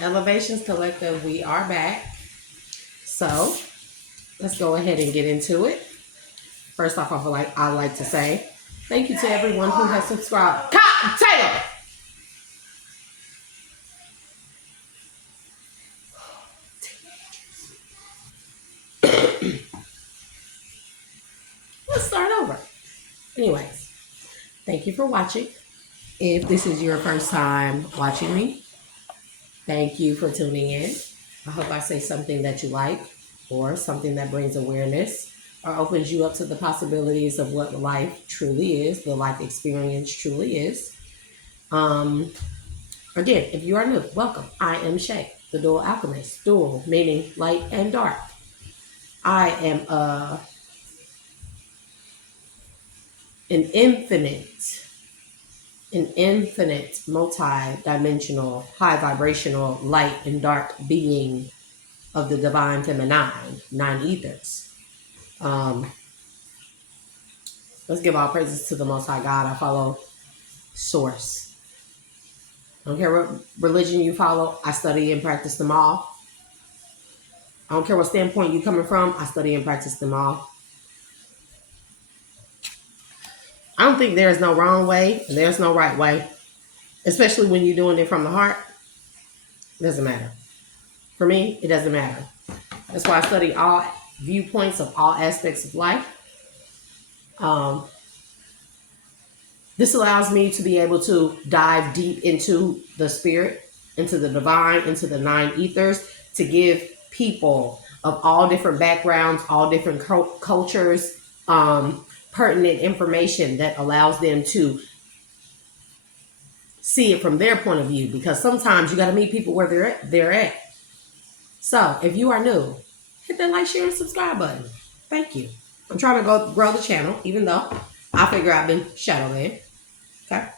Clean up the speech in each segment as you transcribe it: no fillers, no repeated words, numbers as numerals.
Elevations Collective, we are back. So let's go ahead and get into it. First off, I like to say thank you to everyone who has subscribed. Taylor! Let's start over. Anyways, thank you for watching. If this is your first time watching me, thank you for tuning in. I hope I say something that you like or something that brings awareness or opens you up to the possibilities of what life truly is, the life experience truly is. Again, if you are new, welcome. I am Shay, the Dual Alchemist. Dual meaning light and dark. I am an infinite, multi-dimensional, high vibrational, light and dark being of the divine feminine, nine ethers. Let's give all praises to the Most High God. I follow Source. I don't care what religion you follow. I study and practice them all. I don't care what standpoint you're coming from. I study and practice them all. I don't think there's no wrong way and there's no right way, especially when you're doing it from the heart. It doesn't matter. For me, it doesn't matter. That's why I study all viewpoints of all aspects of life. This allows me to be able to dive deep into the spirit, into the divine, into the nine ethers, to give people of all different backgrounds, all different cultures, pertinent information that allows them to see it from their point of view. Because sometimes you got to meet people where they're at. So if you are new, hit that like, share, and subscribe button. Thank you. I'm trying to grow the channel, even though I figure I've been shadow banned. Okay,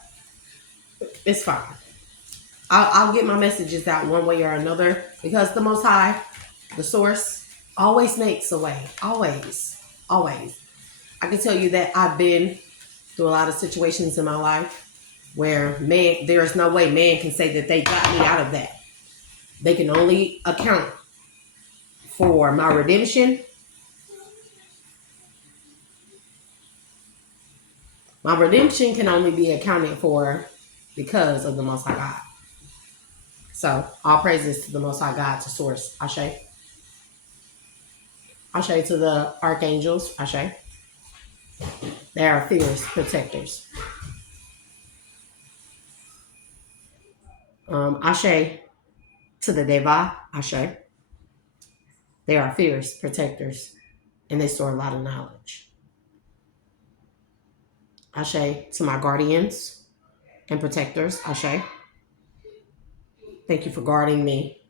it's fine. I'll get my messages out one way or another because the Most High, the Source, always makes a way. Always, always. I can tell you that I've been through a lot of situations in my life where there is no way man can say that they got me out of that. They can only account for my redemption. My redemption can only be accounted for because of the Most High God. So, all praises to the Most High God, to Source. Ashe. Ashe to the archangels. Ashe. They are fierce protectors. Ashe to the Deva. Ashe. They are fierce protectors, and they store a lot of knowledge. Ashe to my guardians and protectors. Ashe. Thank you for guarding me,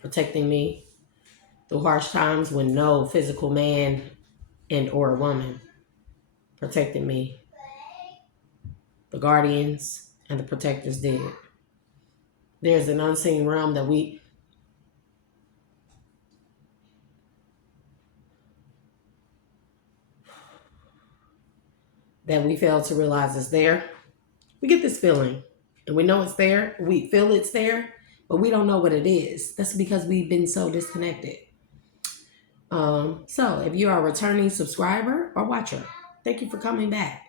protecting me through harsh times when no physical man and or a woman protected me. The guardians and the protectors did. There's an unseen realm that we fail to realize is there. We get this feeling and we know it's there. We feel it's there, but we don't know what it is. That's because we've been so disconnected. So if you are a returning subscriber or watcher, thank you for coming back.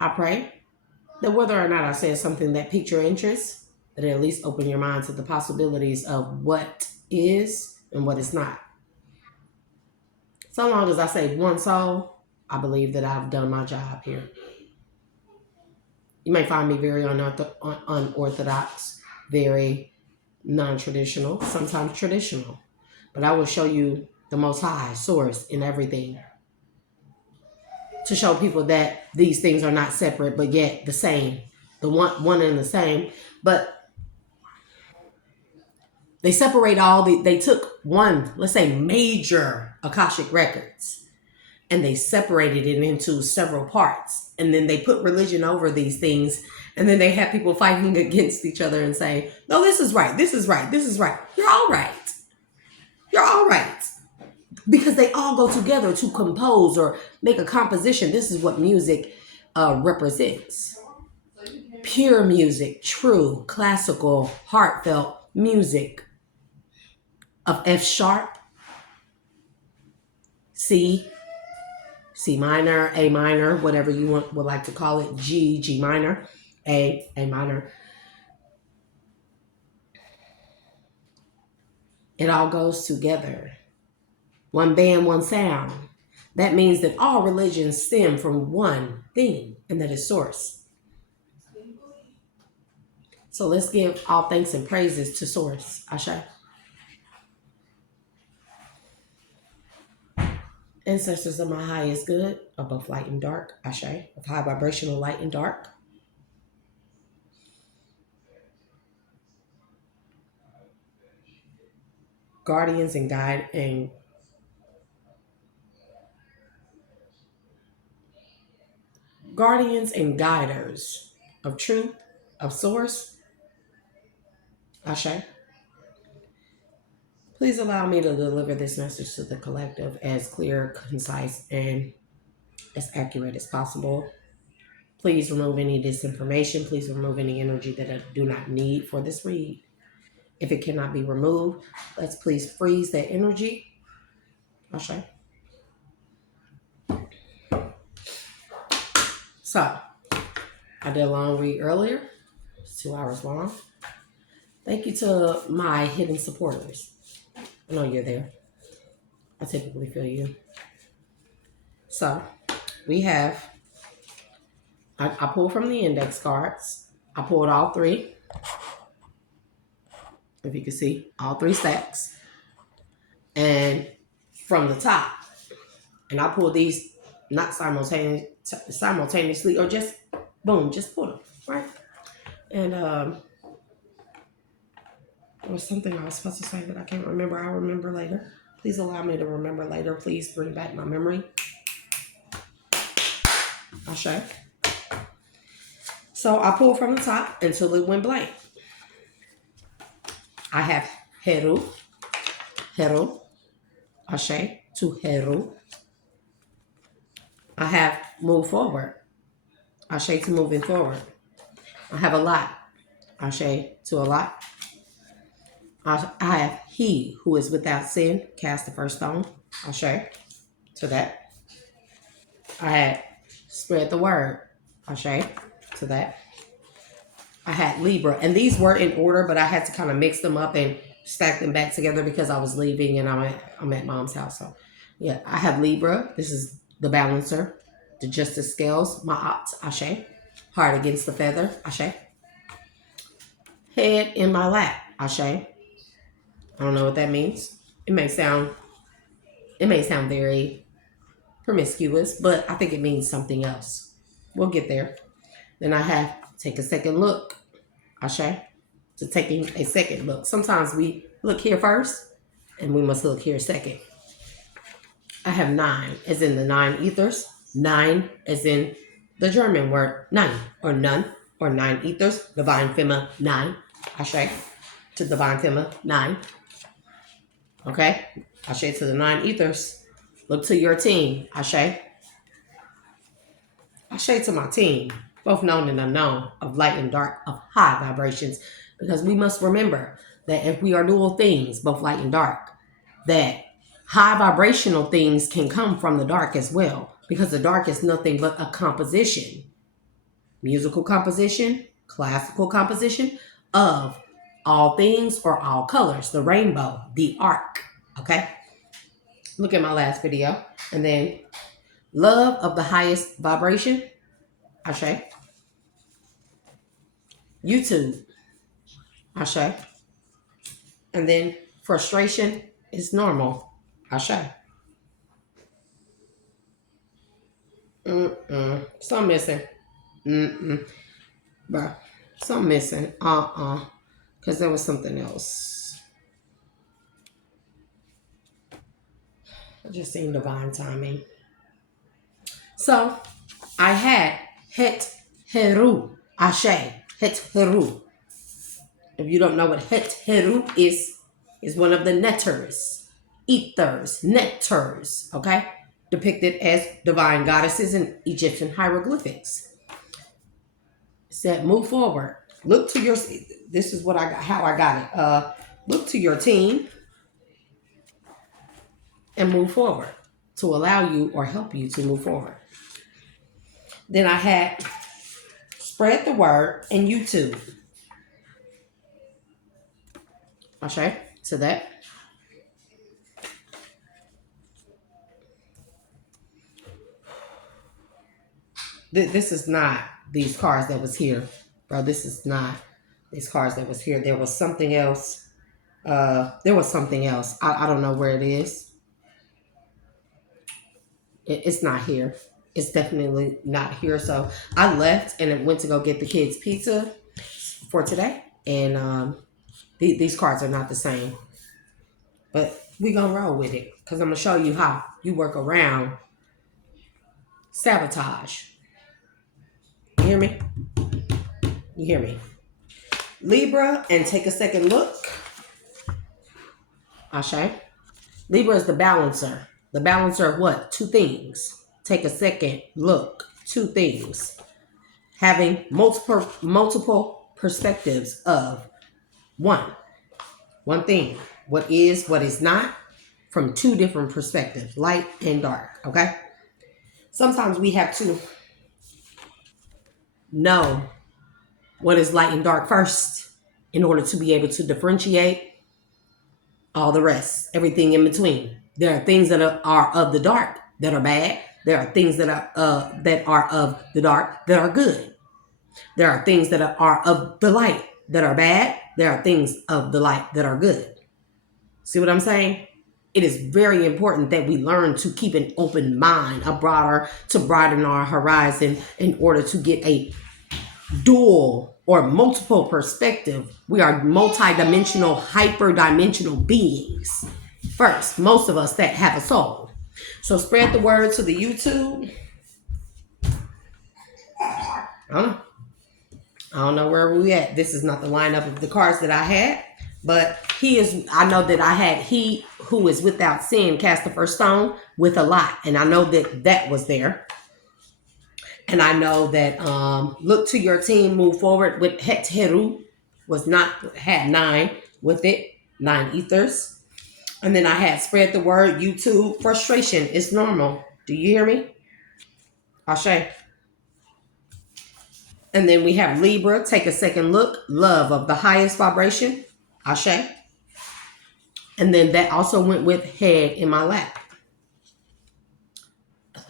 I pray that whether or not I said something that piqued your interest, that it at least open your mind to the possibilities of what is and what is not. So long as I save one soul, I believe that I've done my job here. You may find me very unorthodox, very non-traditional, sometimes traditional. But I will show you the Most High Source in everything. To show people that these things are not separate, but yet the same. The one and the same. But they separate they took one, let's say, major Akashic records, and they separated it into several parts. And then they put religion over these things. And then they have people fighting against each other and saying, no, this is right. This is right. This is right. You're all right. You're all right. Because they all go together to compose or make a composition. This is what music represents. Pure music, true, classical, heartfelt music of F sharp, C, C minor, A minor, whatever you would like to call it, G, G minor, A minor. It all goes together. One band, one sound. That means that all religions stem from one thing, and that is source. So let's give all thanks and praises to source. Ashe. Ancestors of my highest good, of both light and dark. Ashe. Of high vibrational light and dark. Guardians and guiders of truth, of source. Ashe. Please allow me to deliver this message to the collective as clear, concise, and as accurate as possible. Please remove any disinformation. Please remove any energy that I do not need for this read. If it cannot be removed, let's please freeze that energy. Ashe. So, I did a long read earlier. It's 2 hours long. Thank you to my hidden supporters. I know you're there. I typically feel you. So, we have, I pulled from the index cards. I pulled all three. If you can see, all three stacks. And from the top. And I pulled these not simultaneously or just, boom, just pull them, right? And there was something I was supposed to say that I can't remember. I'll remember later. Please allow me to remember later. Please bring back my memory. Ashe. So I pulled from the top until it went blank. I have Heru, Ashe, to Heru. I have move forward, Ashe, to moving forward. I have a lot, Ashe, to a lot. I have he who is without sin, cast the first stone, Ashe, to that. I had spread the word, Ashe, to that. I had Libra, and these were in order, but I had to kind of mix them up and stack them back together because I was leaving and I'm at mom's house. So yeah, I have Libra. This is the balancer, the justice scales, Ma'at, Ashe. Heart against the feather, Ashe. Head in my lap, Ashe. I don't know what that means. It may sound very promiscuous, but I think it means something else. We'll get there. Then I have take a second look, Ashe. To taking a second look. Sometimes we look here first, and we must look here second. I have 9, as in the 9 ethers. 9, as in the German word nein, or none, or 9 ethers. Divine Femma 9, Ashe. To Divine Femma 9. Okay? Ashe to the 9 ethers. Look to your team, Ashe. Ashe to my team, both known and unknown, of light and dark, of high vibrations. Because we must remember that if we are dual things, both light and dark, that high vibrational things can come from the dark as well. Because the dark is nothing but a composition, musical composition, classical composition of all things or all colors, the rainbow, the arc. Okay? Look at my last video. And then love of the highest vibration, Ashe. YouTube, Ashe. And then frustration is normal, Ashe. Something missing. Bruh. Something missing. Because there was something else. I just seen divine timing. So, I had Het Heru, Ashe, Het Heru. If you don't know what Het Heru is one of the netters, ethers, netters, okay? Depicted as divine goddesses in Egyptian hieroglyphics. It said, move forward. Look to your, this is what I got, how I got it. Look to your team and move forward to allow you or help you to move forward. Then I had spread the word and YouTube. Okay, so that. This is not these cars that was here, bro. This is not these cars that was here. There was something else. There was something else. I don't know where it is. It's not here. It's definitely not here. So I left and went to go get the kids pizza for today. And these cards are not the same. But we gonna roll with it. Because I'm gonna show you how you work around sabotage. You hear me? You hear me? Libra, and take a second look. Ashe. Libra is the balancer. The balancer of what? Two things. Take a second look. Two things. Having multiple perspectives of one thing. What is, what is not, from two different perspectives, light and dark. Okay? Sometimes we have to know what is light and dark first in order to be able to differentiate all the rest, everything in between. There are things that are of the dark that are bad. There are things that are of the dark that are good. There are things that are of the light that are bad. There are things of the light that are good. See what I'm saying? It is very important that we learn to keep an open mind, to broaden our horizon in order to get a dual or multiple perspective. We are multidimensional, hyperdimensional beings. First, most of us that have a soul. So spread the word to the YouTube. I don't know where we at. This is not the lineup of the cards that I had, but I know that I had he who is without sin cast the first stone with a lot. And I know that was there. And I know that look to your team, move forward with Heteru had 9 with it, 9 ethers. And then I had spread the word, YouTube, frustration is normal. Do you hear me? Ashe. And then we have Libra, take a second look, love of the highest vibration. Ashe. And then that also went with head in my lap.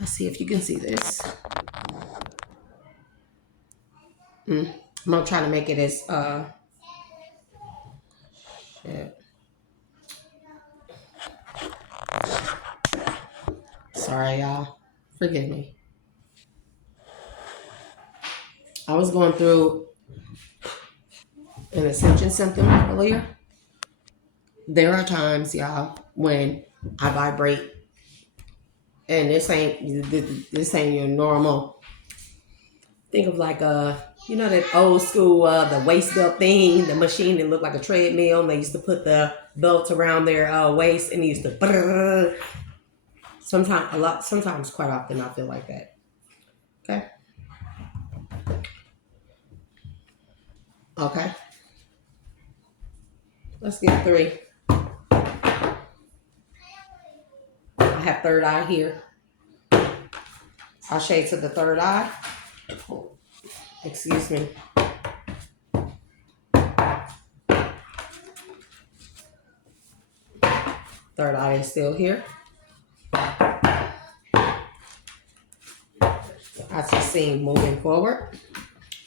Let's see if you can see this. I'm going to try to make it as shit. Sorry, y'all. Forgive me. I was going through an ascension symptom earlier. There are times, y'all, when I vibrate, and this ain't your normal. Think of like that old school the waist belt thing, the machine that looked like a treadmill, and they used to put the belt around their waist, and they used to. Sometimes, quite often, I feel like that. Okay. Let's get 3. I have third eye here. I'll shade to the third eye. Excuse me. Third eye is still here. I just see moving forward.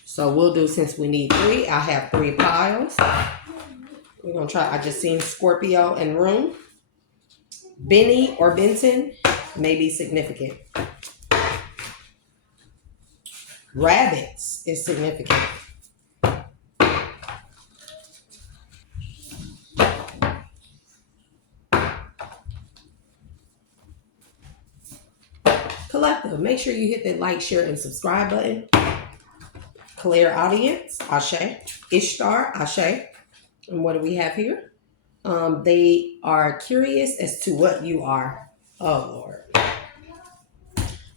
So we'll do, since we need 3, I have 3 piles. We're going to try, I just seen Scorpio and Room. Benny or Benton may be significant. Rabbits is significant. Collective, make sure you hit that like, share, and subscribe button. Clear audience, Ashe. Ishtar, Ashe. And what do we have here? They are curious as to what you are. Oh, Lord.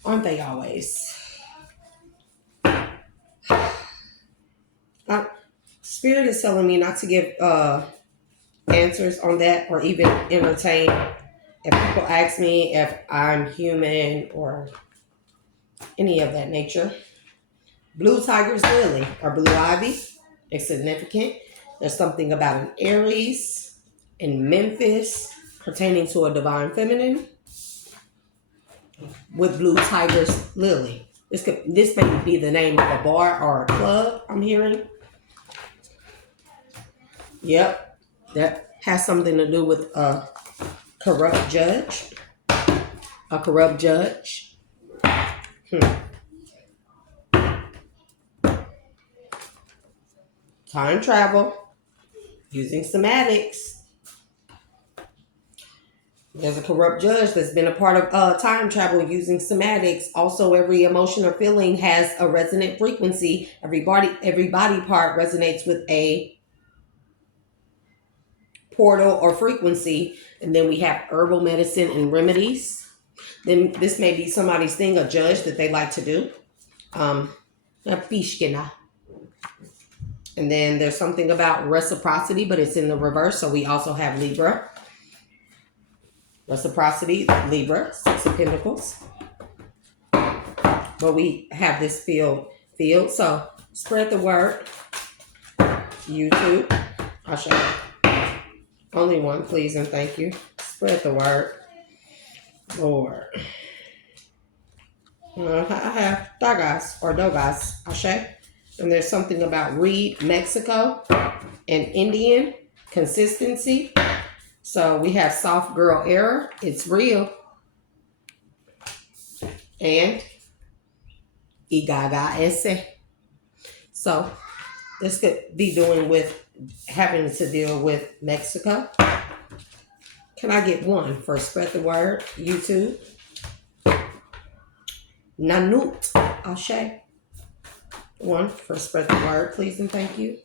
Aren't they always? Spirit is telling me not to give answers on that or even entertain. If people ask me if I'm human or any of that nature. Blue tiger's lily or blue ivy is significant. There's something about an Aries in Memphis pertaining to a divine feminine with blue tiger's lily. This may be the name of a bar or a club, I'm hearing. Yep. That has something to do with a corrupt judge. A corrupt judge. Time travel. Using somatics. There's a corrupt judge that's been a part of time travel using somatics. Also, every emotion or feeling has a resonant frequency. Every body part resonates with a portal or frequency. And then we have herbal medicine and remedies. Then this may be somebody's thing, a judge that they like to do. And then there's something about reciprocity, but it's in the reverse. So we also have Libra. Reciprocity, Libra, Six of Pentacles. But we have this field. So spread the word. YouTube. I'll show you. Only one, please and thank you. Spread the word. Lord. I have Dagas or Dogas. I'll show you. And there's something about Reed, Mexico, and Indian consistency. So we have soft girl error. It's real. And Igaga ese. So this could be doing with having to deal with Mexico. Can I get one for spread the word? YouTube. Nanut Ashe. One for spread the word, please and thank you.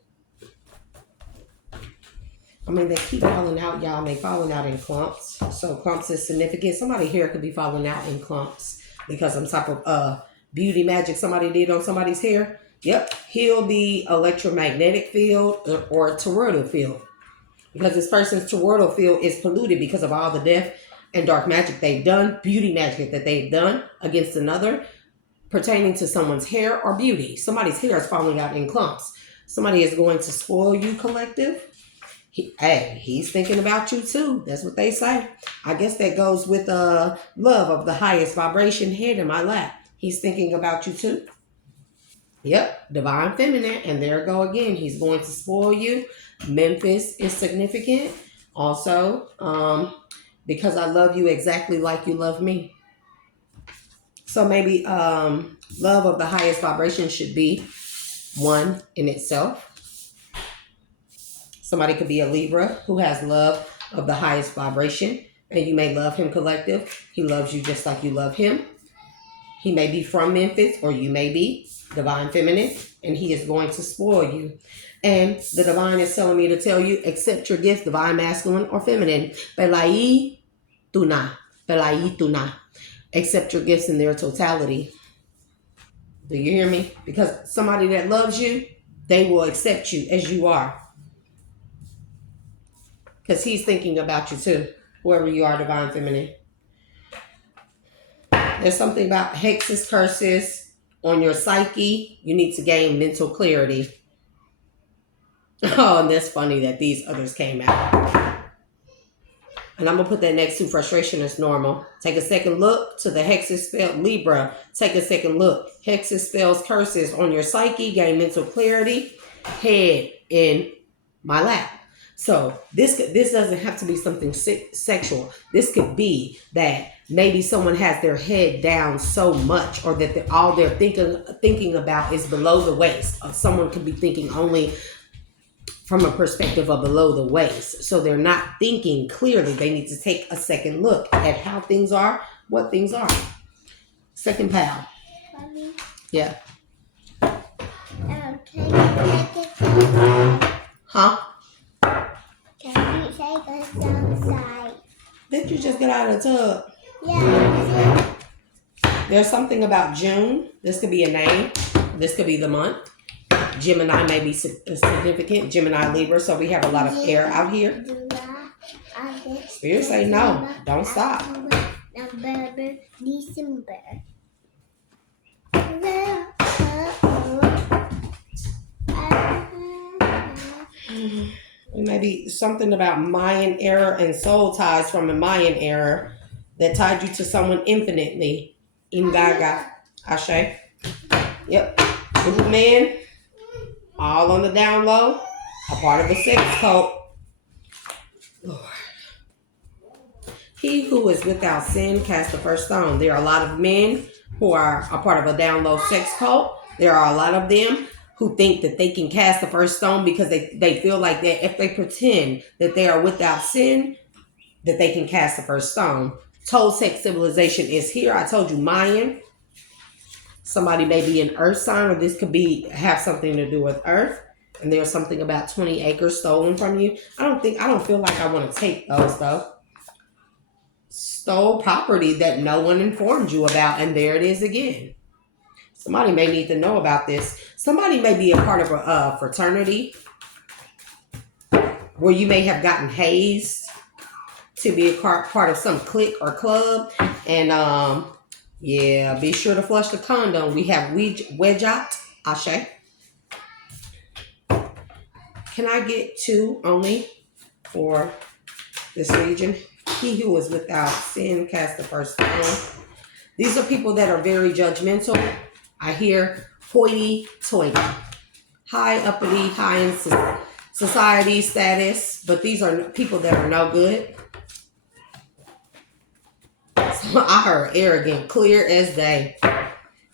I mean, they keep falling out, y'all. They falling out in clumps. So clumps is significant. Somebody here could be falling out in clumps because some type of beauty magic somebody did on somebody's hair. Yep. Heal the electromagnetic field or toroidal field. Because this person's toroidal field is polluted because of all the death and dark magic they've done, beauty magic that they've done against another, pertaining to someone's hair or beauty. Somebody's hair is falling out in clumps. Somebody is going to spoil you, collective. He's thinking about you too. That's what they say. I guess that goes with love of the highest vibration, head in my lap. He's thinking about you too. Yep, divine feminine. And there go again. He's going to spoil you. Memphis is significant. Also, because I love you exactly like you love me. So maybe love of the highest vibration should be one in itself. Somebody could be a Libra who has love of the highest vibration, and you may love him, collective. He loves you just like you love him. He may be from Memphis, or you may be divine feminine, and he is going to spoil you. And the divine is telling me to tell you, accept your gifts, divine masculine or feminine. Pelai tuna. Accept your gifts in their totality. Do you hear me? Because somebody that loves you, they will accept you as you are. Because he's thinking about you too. Whoever you are, divine feminine. There's something about hexes, curses on your psyche. You need to gain mental clarity. Oh, and that's funny that these others came out. And I'm going to put that next to frustration is normal. Take a second look to the hexes spelled Libra. Take a second look. Hexes spells curses on your psyche. Gain mental clarity. Head in my lap. So this doesn't have to be something sexual. This could be that maybe someone has their head down so much, or that all they're thinking about is below the waist. Or someone could be thinking only from a perspective of below the waist. So they're not thinking clearly. They need to take a second look at how things are, what things are. Second pal. Mommy? Yeah. Can you take it? Huh? Can you take us outside? Did you just get out of the tub? Yeah. There's something about June. This could be a name. This could be the month. Gemini may be significant. Gemini, Libra. So we have a lot of air out here. July, August, Spirit say no. Don't stop. October, November, December. Maybe something about Mayan era and soul ties from a Mayan era that tied you to someone infinitely. Ingaga. Ashe. Yep. Little man, all on the down low, a part of the sex cult. Lord. He who is without sin cast the first stone. There are a lot of men who are a part of a down low sex cult. There are a lot of them who think that they can cast the first stone because they feel like that if they pretend that they are without sin, that they can cast the first stone. Toltec civilization is here. I told you Mayan. Somebody may be an earth sign, or this could have something to do with earth. And there's something about 20 acres stolen from you. I don't feel like I want to take those though. Stole property that no one informed you about, and there it is again. Somebody may need to know about this. Somebody may be a part of a fraternity where you may have gotten hazed to be a part of some clique or club. And yeah, be sure to flush the condom. We have Wedjot, Ashe. Can I get 2 only for this region? He who is without sin cast the first stone. These are people that are very judgmental. I hear hoity-toity, high uppity, high in society status, but these are people that are no good. So I heard arrogant, clear as day,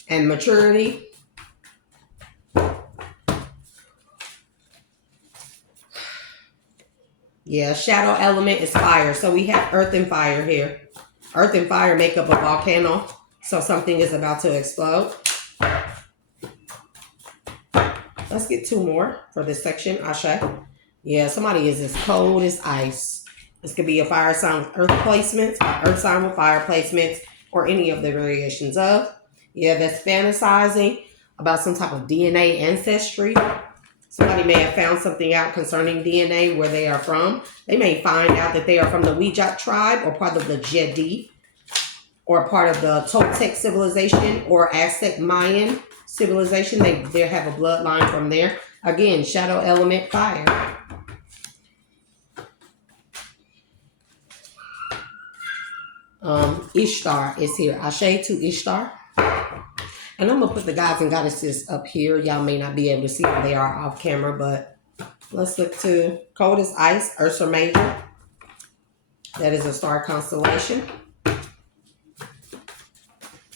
and maturity. Yeah, shadow element is fire. So we have earth and fire here. Earth and fire make up a volcano. So something is about to explode. Let's get 2 more for this section, Ashe. Yeah, somebody is as cold as ice. This could be a fire sign with earth placements, earth sign with fire placements, or any of the variations of. Yeah, that's fantasizing about some type of DNA ancestry. Somebody may have found something out concerning DNA, where they are from. They may find out that they are from the Wijat tribe, or part of the Jedi, or part of the Toltec civilization, or Aztec Mayan civilization. They have a bloodline from there. Again, shadow element, fire. Ishtar is here. Ashe to Ishtar. And I'm going to put the gods and goddesses up here. Y'all may not be able to see where they are off camera, but let's look to cold as ice, Ursa Major. That is a star constellation.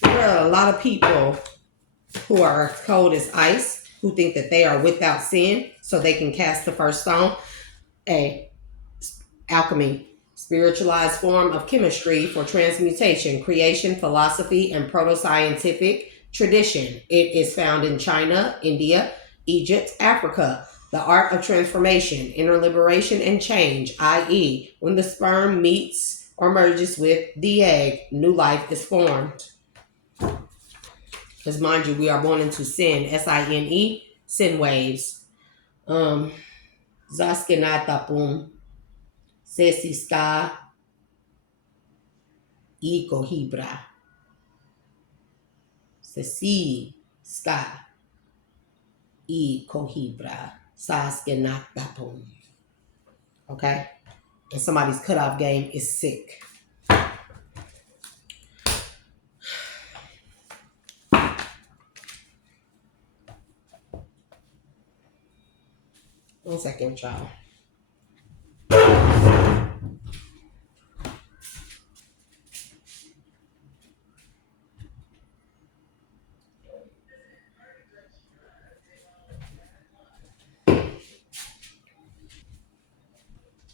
There are a lot of people who are cold as ice, who think that they are without sin, so they can cast the first stone. Alchemy, spiritualized form of chemistry for transmutation, creation, philosophy, and proto-scientific tradition. It is found in China, India, Egypt, Africa. The art of transformation, inner liberation, and change, i.e., when the sperm meets or merges with the egg, new life is formed. Because mind you, we are born into sin, S-I-N-E, sin waves. Zaskenatapum, Sesiska, Ikohibra. Sesi, Ska, Ikohibra, Saskenatapum. Okay? And somebody's cutoff game is sick. One second, child.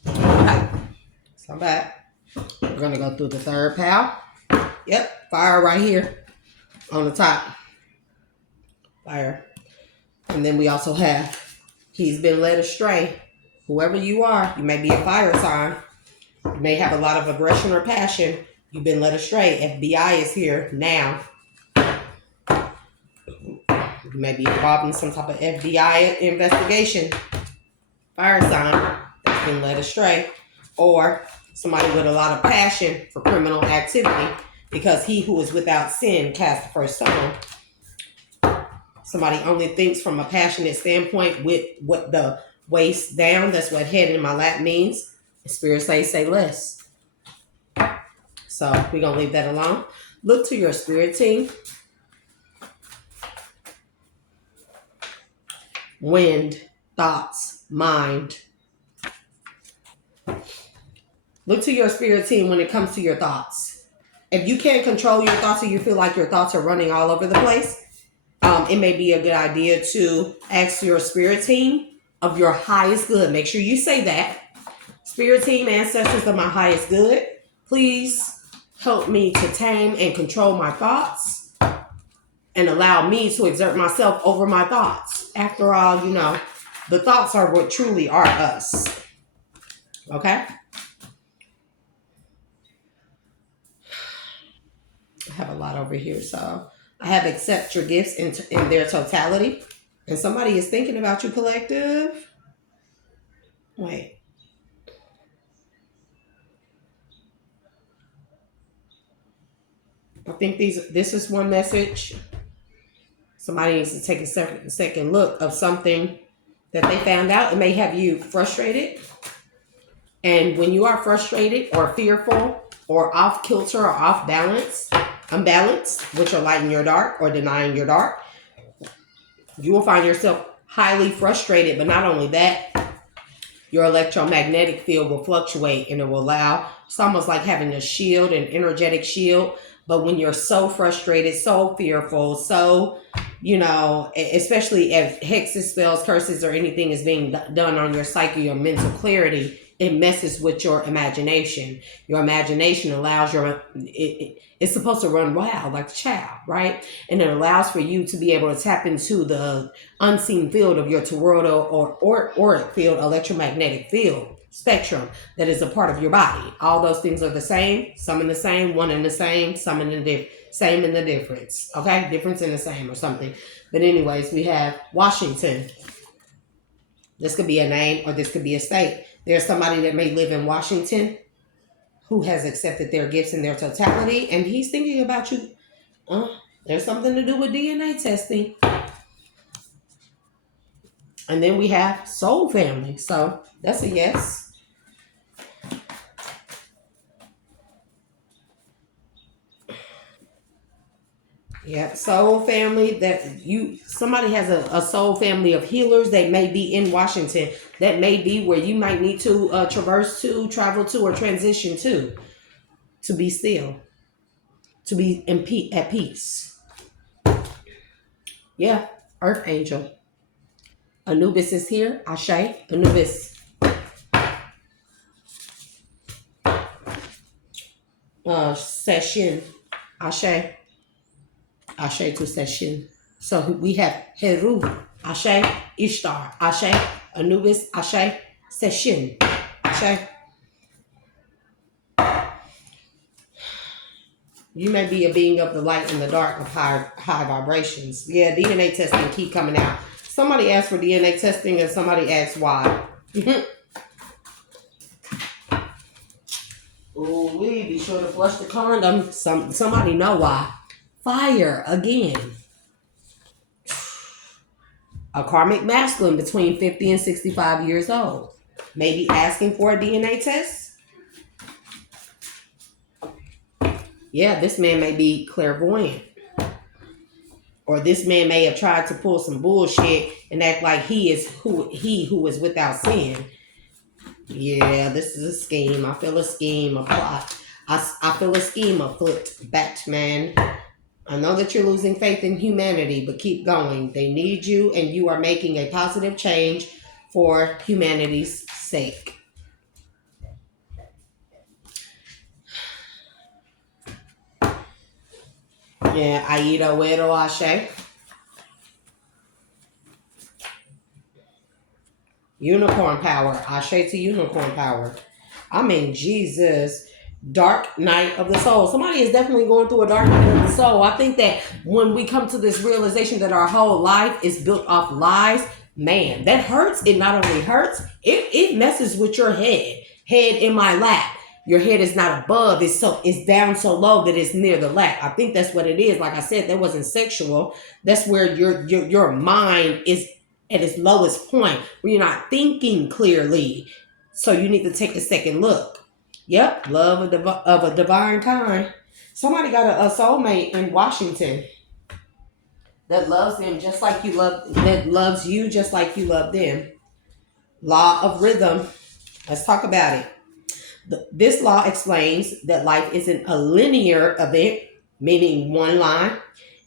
Okay. So I'm back. We're going to go through the third pal. Yep, fire right here on the top. Fire. And then we also have, he's been led astray. Whoever you are, you may be a fire sign. You may have a lot of aggression or passion. You've been led astray. FBI is here now. You may be involved in some type of FBI investigation. Fire sign that's been led astray. Or somebody with a lot of passion for criminal activity, because he who is without sin cast the first stone. Somebody only thinks from a passionate standpoint with what the waist down. That's what head in my lap means. Spirit say less. So we're going to leave that alone. Look to your spirit team. Wind, thoughts, mind. Look to your spirit team when it comes to your thoughts. If you can't control your thoughts or you feel like your thoughts are running all over the place, it may be a good idea to ask your spirit team of your highest good. Make sure you say that. Spirit team, ancestors of my highest good, please help me to tame and control my thoughts and allow me to exert myself over my thoughts. After all, the thoughts are what truly are us. Okay? I have a lot over here, so I have accept your gifts in their totality. And somebody is thinking about you, collective. Wait. I think this is one message. Somebody needs to take a second look of something that they found out. It may have you frustrated. And when you are frustrated or fearful or off kilter or off balance, unbalanced, which are light in your dark or denying your dark, you will find yourself highly frustrated. But not only that, your electromagnetic field will fluctuate and it will allow, it's almost like having a shield, an energetic shield. But when you're so frustrated, so fearful, so, especially if hexes, spells, curses, or anything is being done on your psyche or mental clarity, it messes with your imagination. Your imagination allows it's supposed to run wild like a child, right? And it allows for you to be able to tap into the unseen field of your toroidal or auric field, electromagnetic field spectrum that is a part of your body. All those things are the same, some in the same, one in the same, some in the same in the difference. Okay? Difference in the same or something. But anyways, we have Washington. This could be a name or this could be a state. There's somebody that may live in Washington who has accepted their gifts in their totality, and he's thinking about you. There's something to do with DNA testing. And then we have soul family. So that's a yes. Yeah, soul family, somebody has a soul family of healers that may be in Washington. That may be where you might need to travel to, or transition to be still, to be at peace. Yeah, Earth Angel. Anubis is here. Ashe, Anubis. Session. Ashe. Ashe to Session. So we have Heru, Ashe, Ishtar, Ashe, Anubis, Ashe, Session, Ashe. You may be a being of the light and the dark of high vibrations. Yeah, DNA testing keep coming out. Somebody asked for DNA testing and somebody asked why. Oh, we be sure to flush the condom. Somebody know why. Fire again. A karmic masculine between 50 and 65 years old. Maybe asking for a DNA test. Yeah, this man may be clairvoyant. Or this man may have tried to pull some bullshit and act like he who is without sin. Yeah, this is a scheme. I feel a scheme, a plot. I feel a scheme afoot, Batman. I know that you're losing faith in humanity, but keep going. They need you, and you are making a positive change for humanity's sake. Yeah, Aida Uero Ashe. Unicorn power. Ashe to unicorn power. I mean, Jesus. dark night of the soul. Somebody is definitely going through a dark night of the soul. I think that when we come to this realization that our whole life is built off lies, man, that hurts. It not only hurts, it messes with your head. Head in my lap. Your head is not above, it's down so low that it's near the lap. I think that's what it is. Like I said, that wasn't sexual. That's where your mind is at its lowest point, where you're not thinking clearly. So you need to take a second look. Yep, love of a divine kind. Somebody got a soulmate in Washington that loves them just like you love, that loves you just like you love them. Law of rhythm. Let's talk about it. This law explains that life isn't a linear event, meaning one line.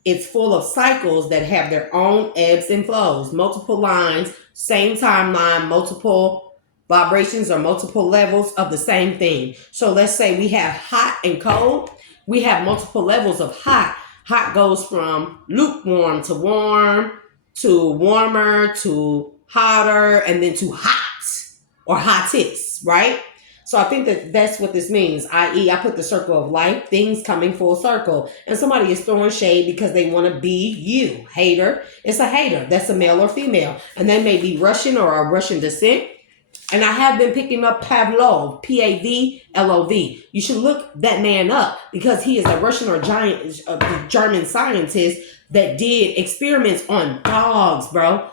It's full of cycles that have their own ebbs and flows, multiple lines, same timeline, multiple vibrations or multiple levels of the same thing. So let's say we have hot and cold. We have multiple levels of hot. Hot goes from lukewarm to warm to warmer to hotter and then to hot or hottest, right? So I think that that's what this means, i.e., I put the circle of life, things coming full circle. And somebody is throwing shade because they want to be you. Hater. It's a hater. That's a male or female. And they may be Russian or a Russian descent. And I have been picking up Pavlov, Pavlov. You should look that man up because he is a Russian or German scientist that did experiments on dogs, bro.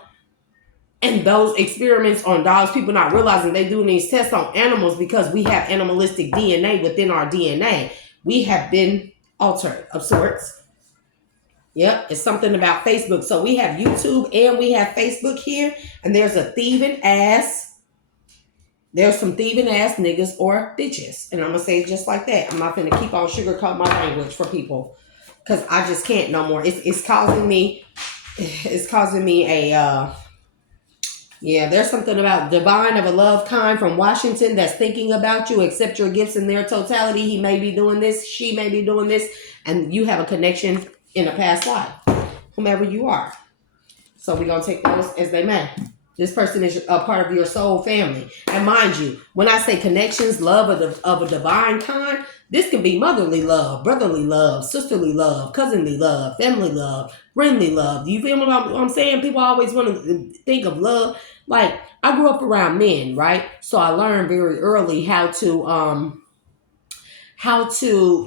And those experiments on dogs, people not realizing they doing these tests on animals because we have animalistic DNA within our DNA. We have been altered of sorts. Yep, it's something about Facebook. So we have YouTube and we have Facebook here. And there's a thieving ass. There's some thieving ass niggas or bitches. And I'm going to say it just like that. I'm not going to keep on sugarcoating my language for people. Because I just can't no more. It's causing me a... Yeah, there's something about divine of a love kind from Washington that's thinking about you. Accept your gifts in their totality. He may be doing this. She may be doing this. And you have a connection in a past life. Whomever you are. So we're going to take those as they may. This person is a part of your soul family. And mind you, when I say connections, love of a divine kind, this can be motherly love, brotherly love, sisterly love, cousinly love, family love, friendly love. Do you feel what I'm saying? People always want to think of love. Like, I grew up around men, right? So I learned very early how to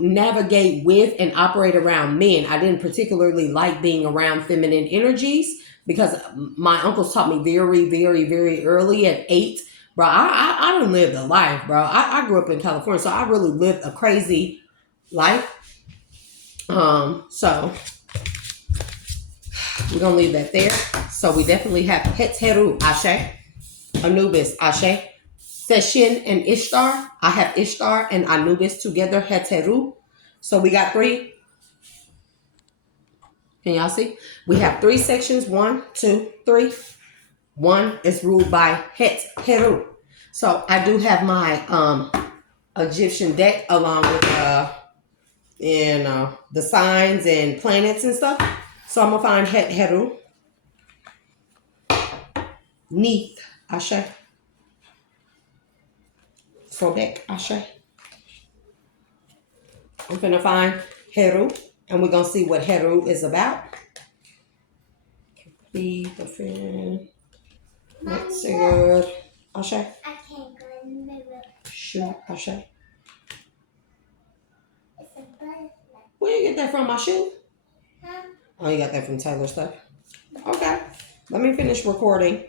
navigate with and operate around men. I didn't particularly like being around feminine energies because my uncles taught me very, very, very early at 8. Bro, I done lived a life, bro. I grew up in California, so I really lived a crazy life. So we're going to leave that there. So we definitely have Heteru, Ashe, Anubis, Ashe, Seshin and Ishtar. I have Ishtar and Anubis together, Heteru. So we got 3. Can y'all see? We have 3 sections. 1, 2, 3. 1 is ruled by Heteru. So I do have my Egyptian deck along with the signs and planets and stuff. So I'm gonna find Heteru. Neath, Ashe. Sobek, Ashe. I'm gonna find Heru, and we're gonna see what Heru is about. Be the friend. Let's see good. Ashe. I can't go in the middle. Shoot, Ashe. It's a butterfly. Where you get that from? My shoe? Huh? Oh, you got that from Taylor stuff. Okay. Let me finish recording.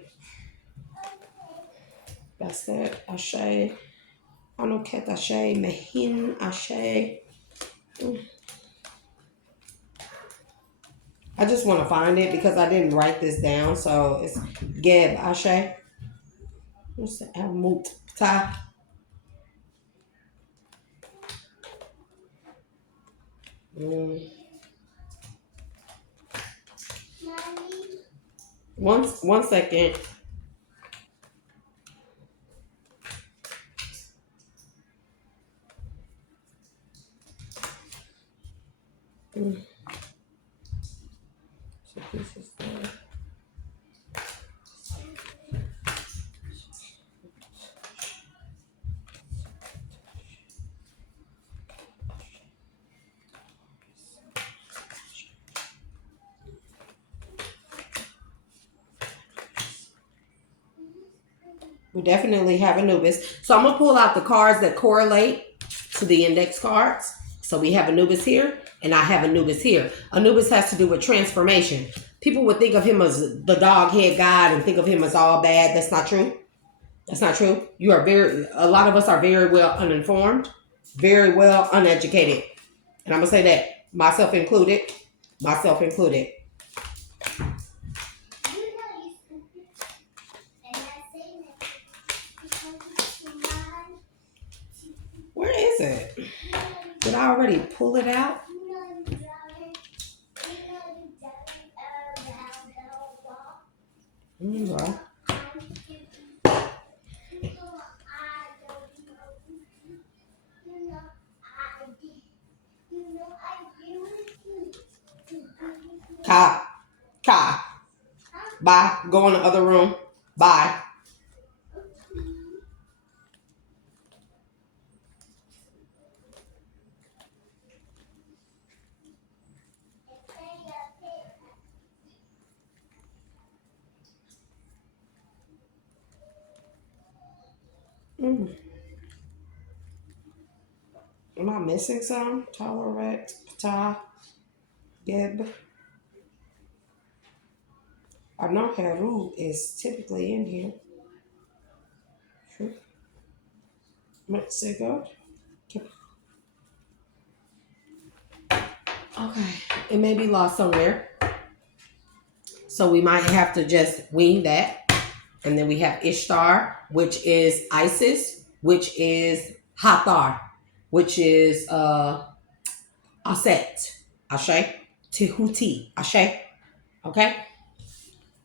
That's that. Ashe. Anoket Ashe. Mehin Ashe. I just want to find it because I didn't write this down. So it's Geb Ashe. What's the Amut Ta? One second. So this is that. We definitely have Anubis. So I'm going to pull out the cards that correlate to the index cards. So we have Anubis here, and I have Anubis here. Anubis has to do with transformation. People would think of him as the dog head god and think of him as all bad. That's not true. That's not true. A lot of us are very well uninformed, very well uneducated. And I'm going to say that, myself included. Myself included. Where is it? Did I already pull it out? Okay. Kai. Bye. Go in the other room. Bye. Am I missing some? Tolerate, Ptah, Geb. I know Heru is typically in here. Sure. Mexico. Okay. It may be lost somewhere. So we might have to just wing that. And then we have Ishtar, which is Isis, which is Hathor, which is Aset, Ashe, Tehuti, Ashe. Okay?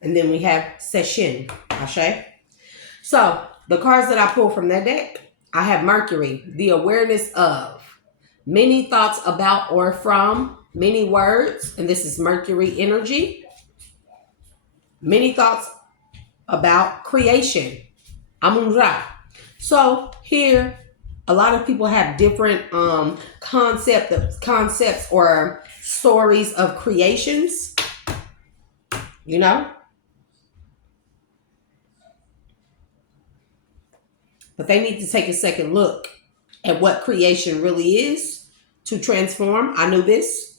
And then we have Seshin, Ashe. So the cards that I pulled from that deck, I have Mercury, the awareness of, many thoughts about or from, many words, and this is Mercury energy. Many thoughts about creation, Amun-Ra. So here, a lot of people have different concepts or stories of creations, you know? But they need to take a second look at what creation really is to transform Anubis.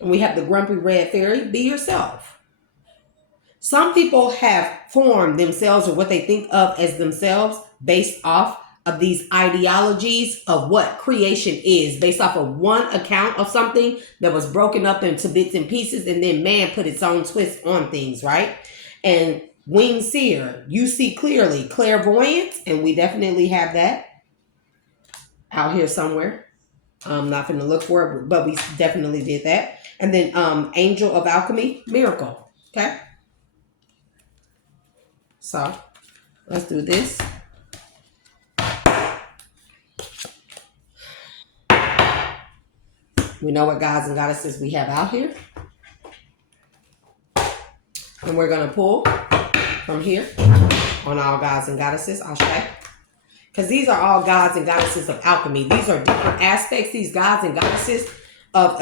And we have the grumpy red fairy. Be yourself. Some people have formed themselves or what they think of as themselves based off of these ideologies of what creation is, based off of one account of something that was broken up into bits and pieces, and then man put its own twist on things, right? And wing seer, you see clearly. Clairvoyance, and we definitely have that out here somewhere. I'm not going to look for it, but we definitely did that. And then angel of alchemy, miracle. Okay. So let's do this. We know what gods and goddesses we have out here. And we're going to pull from here on all gods and goddesses. I'll show you. Because these are all gods and goddesses of alchemy. These are different aspects, these gods and goddesses of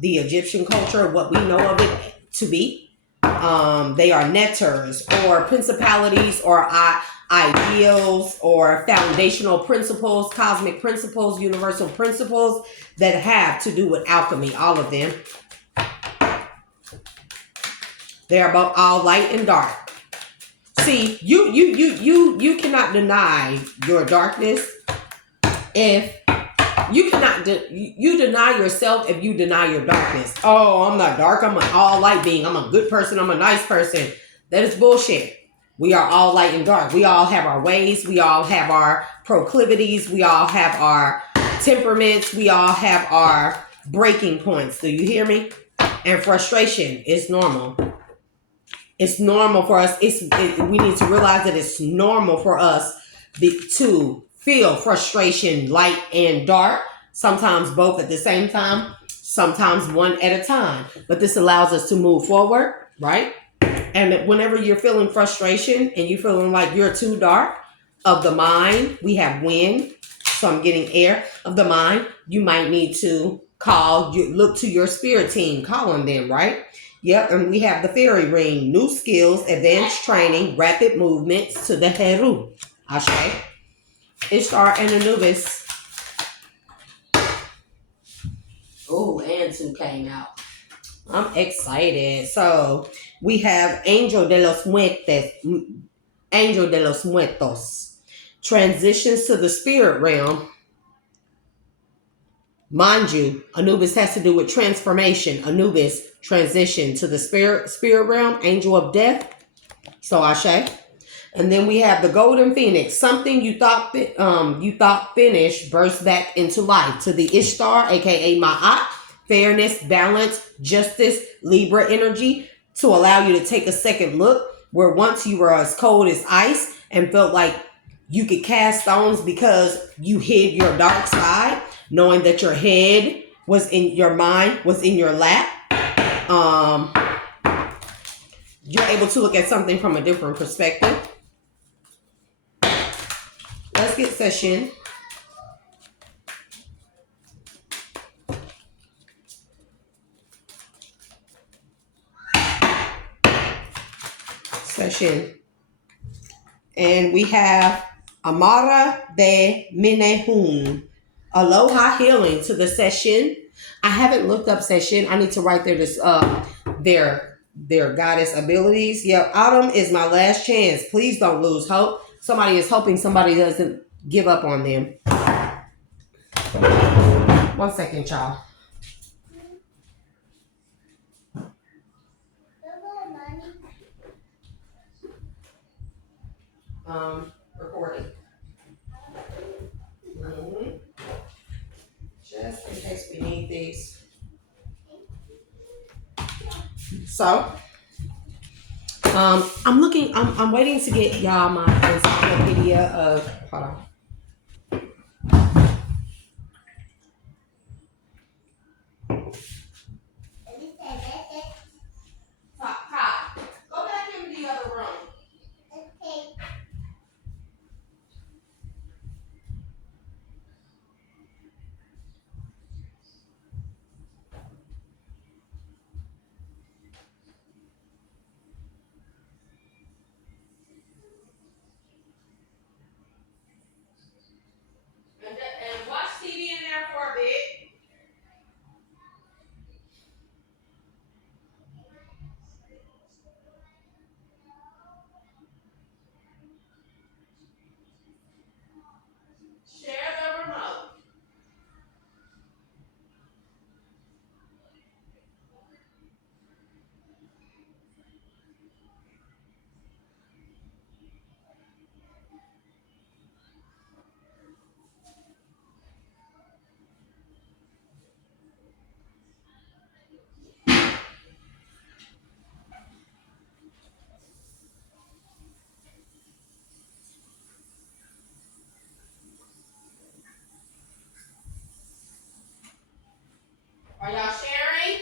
the Egyptian culture, what we know of it to be. They are netters or principalities or ideals or foundational principles, cosmic principles, universal principles that have to do with alchemy, all of them. They are both all light and dark. See, you cannot deny your darkness if you cannot you deny yourself if you deny your darkness. Oh, I'm not dark. I'm an all light being. I'm a good person. I'm a nice person. That is bullshit. We are all light and dark. We all have our ways. We all have our proclivities. We all have our temperaments. We all have our breaking points. Do you hear me? And frustration is normal. It's normal for us. We need to realize that it's normal for us to feel frustration, light and dark. Sometimes both at the same time. Sometimes one at a time. But this allows us to move forward, right? And whenever you're feeling frustration and you're feeling like you're too dark of the mind, we have wind. So I'm getting air of the mind. You might need to look to your spirit team. Call on them, right? Yep, and we have the fairy ring, new skills, advanced training, rapid movements to the Heru. Ashe. Ishtar and Anubis. Oh, and two came out. I'm excited. So we have Angel de los Muertos. Transitions to the spirit realm. Mind you, Anubis has to do with transformation. Anubis transition to the spirit realm, angel of death. So Ashe. And then we have the golden phoenix. Something you thought finished burst back into life. To the Ishtar, aka Ma'at, fairness, balance, justice, Libra energy, to allow you to take a second look where once you were as cold as ice and felt like you could cast stones because you hid your dark side, knowing that your head was in your mind, was in your lap. You're able to look at something from a different perspective. Let's get session. And we have Amara de Minehun. Aloha healing to the session. I haven't looked up session. I need to write their goddess abilities. Yep, autumn is my last chance. Please don't lose hope. Somebody is hoping somebody doesn't give up on them. 1 second, y'all. Recording. Just in case we need these. So, I'm waiting to get y'all my encyclopedia of, hold on. Go back into the other room. Okay. And watch TV in there for a bit. Share the remote. Are y'all sharing?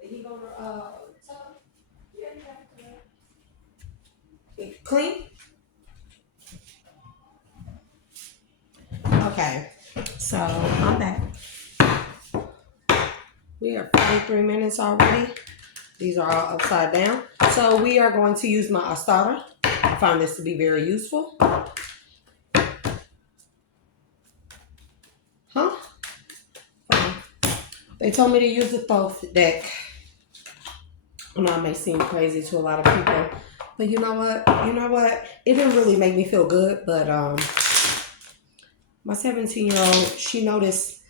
Did he go to tub? Clean? Okay. So I'm back. We are 43 minutes already. These are all upside down. So we are going to use my Astara. I found this to be very useful. Huh? They told me to use the Thoth deck. I know it may seem crazy to a lot of people, but you know what? It didn't really make me feel good, but my 17-year-old, she noticed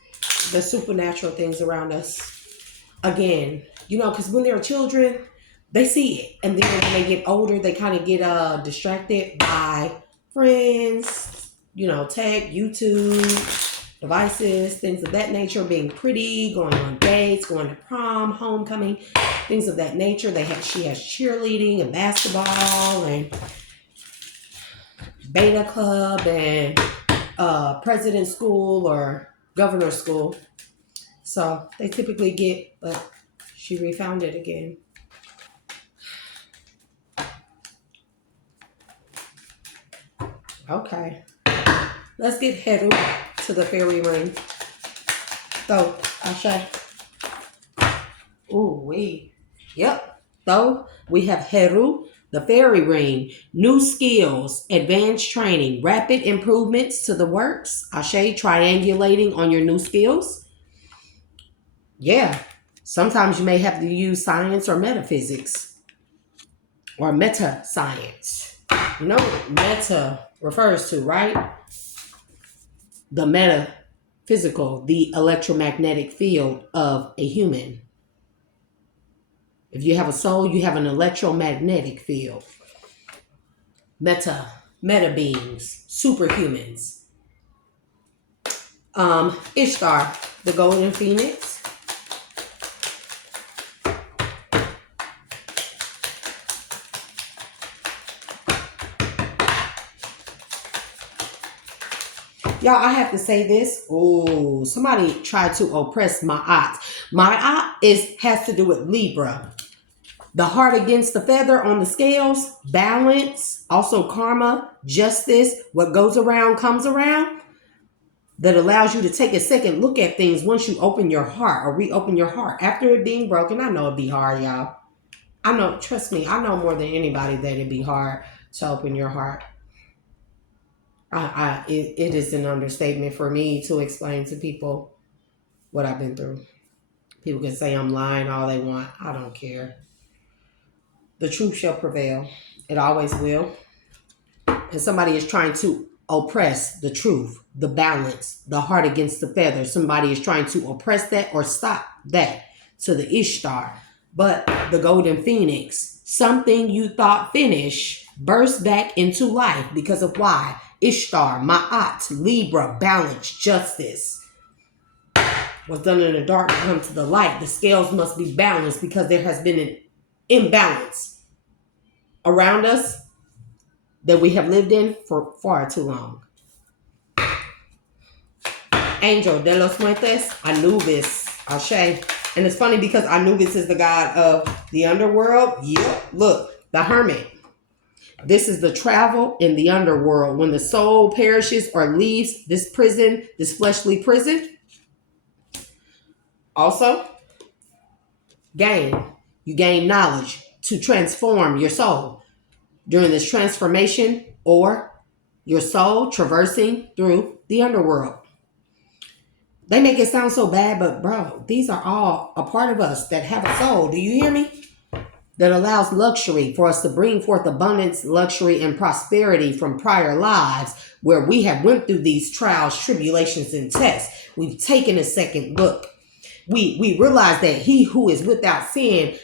the supernatural things around us again. You know, because when they're children, they see it. And then when they get older, they kind of get distracted by friends, you know, tech, YouTube, devices, things of that nature, being pretty, going on dates, going to prom, homecoming, things of that nature. She has cheerleading and basketball and beta club and president's school or governor's school. So they typically get, but she refound it again. Okay. Let's get Heru to the fairy ring. So, Ashe. Ooh, Yep. So, we have Heru The fairy ring, new skills, advanced training, rapid improvements to the works. Ashe, triangulating on your new skills. Yeah, sometimes you may have to use science or metaphysics or meta science. You know what meta refers to, right? The metaphysical, the electromagnetic field of a human. If you have a soul, you have an electromagnetic field. Meta beings, superhumans. Ishtar, the golden phoenix. Y'all, I have to say this. Oh, somebody tried to oppress Ma'at. Ma'at has to do with Libra. The heart against the feather on the scales, balance, also karma, justice, what goes around comes around. That allows you to take a second look at things once you open your heart or reopen your heart. After it being broken, I know it'd be hard, y'all. I know, trust me, I know more than anybody that it'd be hard to open your heart. It is an understatement for me to explain to people what I've been through. People can say I'm lying all they want. I don't care. The truth shall prevail. It always will. And somebody is trying to oppress the truth, the balance, the heart against the feather. Somebody is trying to oppress that or stop that to the Ishtar. But the golden phoenix, something you thought finished, burst back into life because of why? Ishtar, Ma'at, Libra, balance, justice. What's done in the dark will come to the light. The scales must be balanced because there has been an imbalance around us that we have lived in for far too long. Angel de los Muertes, Anubis, Ashe. And it's funny because Anubis is the god of the underworld. Yep, look, the hermit. This is the travel in the underworld. When the soul perishes or leaves this prison, this fleshly prison. Also, you gain knowledge to transform your soul during this transformation or your soul traversing through the underworld. They make it sound so bad, but bro, these are all a part of us that have a soul. Do you hear me? That allows luxury for us to bring forth abundance, luxury, and prosperity from prior lives where we have went through these trials, tribulations, and tests. We've taken a second look. We realize that he who is without sin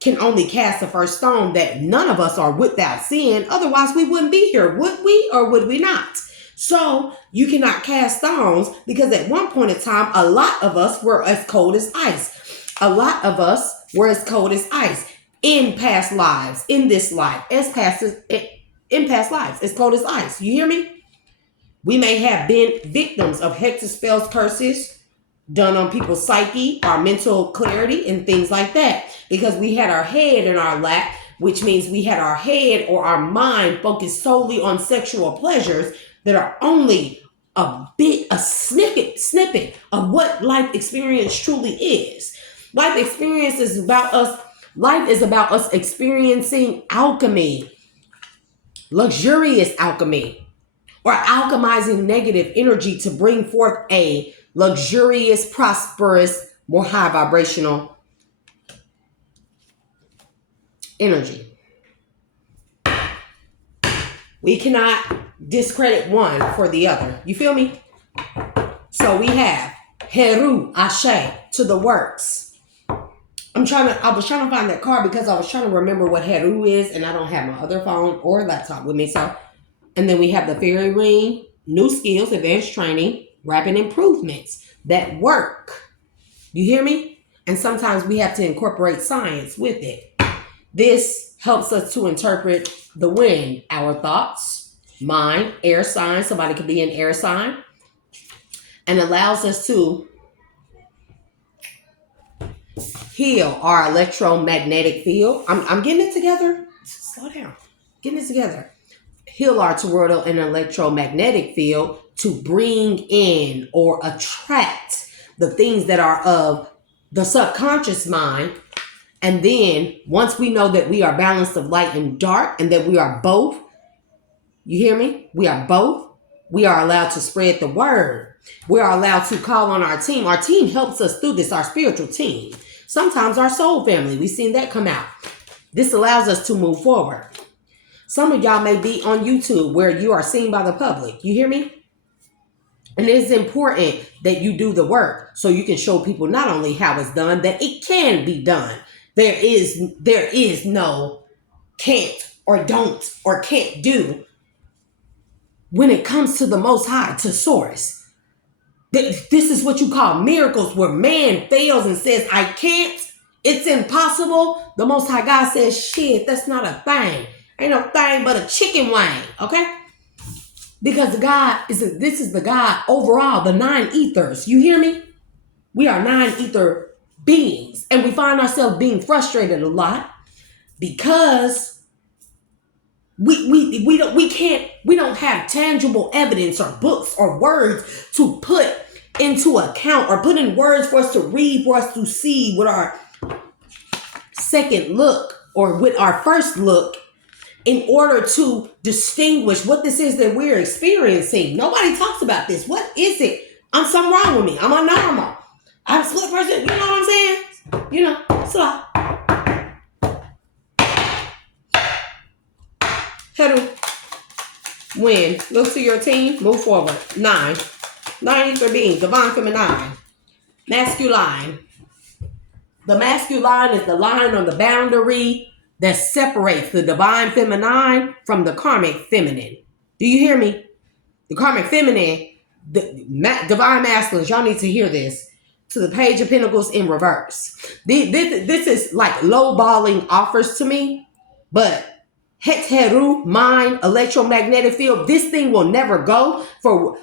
can only cast the first stone, that none of us are without sin. Otherwise, we wouldn't be here, would we or would we not? So you cannot cast stones because at one point in time, a lot of us were as cold as ice. A lot of us were as cold as ice in past lives, in this life, in past lives, as cold as ice. You hear me? We may have been victims of hexes, spells, curses done on people's psyche, our mental clarity, and things like that. Because we had our head in our lap, which means we had our head or our mind focused solely on sexual pleasures that are only a snippet of what life experience truly is. Life experience is about us. Life is about us experiencing alchemy, luxurious alchemy, or alchemizing negative energy to bring forth a luxurious, prosperous, more high vibrational energy. We cannot discredit one for the other. You feel me? So we have Heru, Ashe, to the works. I was trying to find that card because I was trying to remember what Heru is, and I don't have my other phone or laptop with me. So, and then we have the fairy ring, new skills, advanced training, rapid improvements that work. You hear me? And sometimes we have to incorporate science with it. This helps us to interpret the wind, our thoughts, mind, air sign. Somebody could be an air sign, and allows us to heal our electromagnetic field. I'm getting it together. Slow down. Getting it together. Heal our toroidal and electromagnetic field to bring in or attract the things that are of the subconscious mind And then once we know that we are balanced of light and dark and that we are both, you hear me? We are both. We are allowed to spread the word. We are allowed to call on our team. Our team helps us through this, our spiritual team. Sometimes our soul family, we've seen that come out. This allows us to move forward. Some of y'all may be on YouTube where you are seen by the public. You hear me? And it's important that you do the work so you can show people not only how it's done, that it can be done. There is no can't or don't or can't do when it comes to the Most High, to Source. This is what you call miracles, where man fails and says, I can't. It's impossible. The Most High God says, shit, that's not a thing. Ain't no thing but a chicken wing, okay? Because this is the God overall, the 9 ethers. You hear me? We are 9 ether beings. And we find ourselves being frustrated a lot because we don't have tangible evidence or books or words to put into account or put in words for us to read, for us to see with our second look or with our first look in order to distinguish what this is that we're experiencing. Nobody talks about this. What is it? Something wrong with me. I'm abnormal. I'm a split person. You know what I'm saying? You know, slow. Head win. Look to your team. Move forward. 9. 9 ether beings. Divine feminine. Masculine. The masculine is the line on the boundary that separates the divine feminine from the karmic feminine. Do you hear me? The karmic feminine, the divine masculine, y'all need to hear this, to the Page of Pentacles in reverse. This is like lowballing offers to me, but Heteru, mind, electromagnetic field, this thing will never go for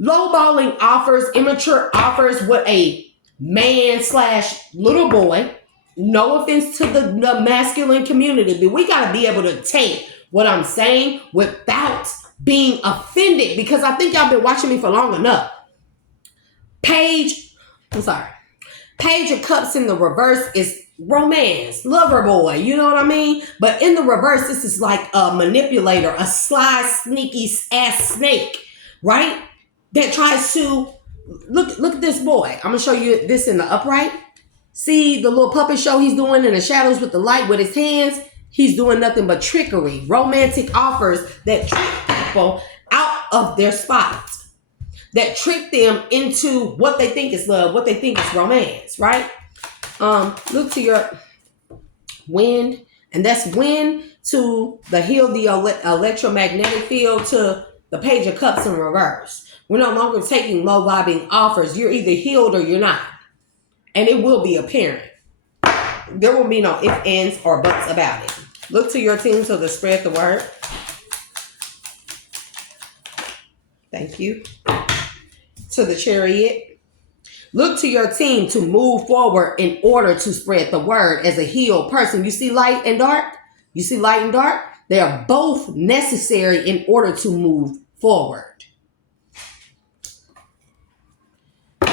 lowballing offers, immature offers, what a man / little boy. No offense to the masculine community, but we got to be able to take what I'm saying without being offended, because I think y'all been watching me for long enough. Page of Cups in the reverse is romance, lover boy, you know what I mean? But in the reverse, this is like a manipulator, a sly, sneaky ass snake, right? That tries to, look at this boy. I'm going to show you this in the upright. See the little puppet show he's doing in the shadows with the light with his hands? He's doing nothing but trickery, romantic offers that trick people out of their spots, that trick them into what they think is love, what they think is romance, right? Look to your wind, and that's wind to the heal the electromagnetic field to the Page of Cups in reverse. We're no longer taking low vibing offers. You're either healed or you're not. And it will be apparent. There will be no ifs, ands, or buts about it. Look to your team so to spread the word. Thank you. To the Chariot. Look to your team to move forward in order to spread the word as a healed person. You see light and dark? You see light and dark? They are both necessary in order to move forward.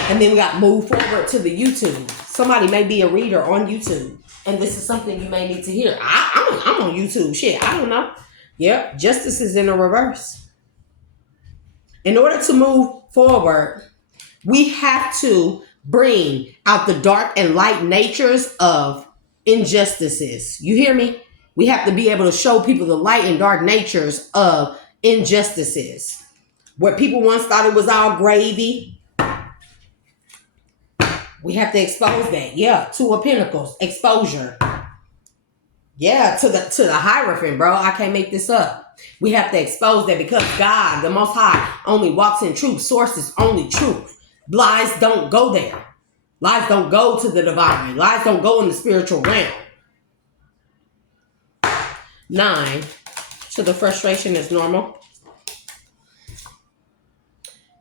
And then we got move forward to the YouTube. Somebody may be a reader on YouTube, and this is something you may need to hear. I'm on YouTube. Shit, I don't know. Yep, justice is in the reverse. In order to move forward, we have to bring out the dark and light natures of injustices. You hear me? We have to be able to show people the light and dark natures of injustices. Where people once thought it was all gravy, we have to expose that. Yeah, Two of Pentacles, exposure. Yeah, to the Hierophant, bro. I can't make this up. We have to expose that because God, the Most High, only walks in truth. Source is only truth. Lies don't go there. Lies don't go to the divine. Lies don't go in the spiritual realm. 9, to the frustration is normal.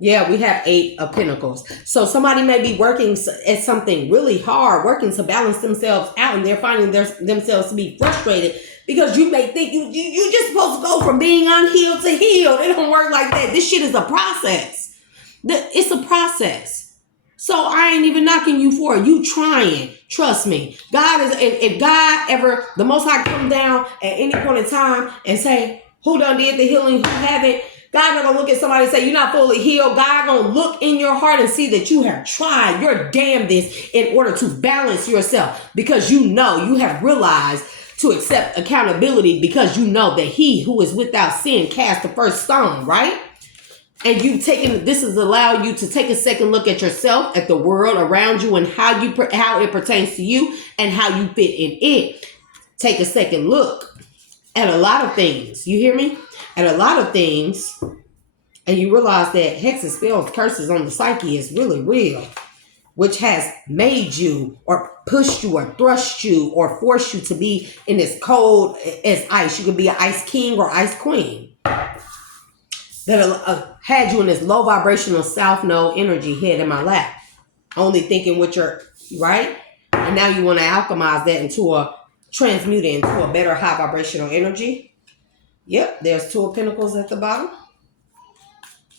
Yeah, we have 8 of Pentacles. So somebody may be working at something really hard, working to balance themselves out, and they're finding themselves to be frustrated because you may think you're just supposed to go from being unhealed to healed. It don't work like that. This shit is a process. It's a process. So I ain't even knocking you for it. You trying. Trust me. God is, if God ever, the Most High come down at any point in time and say, who done did the healing, who haven't, God not going to look at somebody and say, you're not fully healed. God going to look in your heart and see that you have tried your damnedest in order to balance yourself, because you know, you have realized to accept accountability, because you know that he who is without sin cast the first stone, right? And you've taken, this has allowed you to take a second look at yourself, at the world around you, and how it pertains to you and how you fit in it. Take a second look at a lot of things. You hear me? At a lot of things, and you realize that hexes, spells, curses on the psyche is really real, which has made you or pushed you or thrust you or forced you to be in this cold as ice. You could be an ice king or ice queen. That had you in this low vibrational south node energy head in my lap, only thinking with your right, and now you want to alchemize that transmute it into a better high vibrational energy. Yep, there's 2 of Pentacles at the bottom,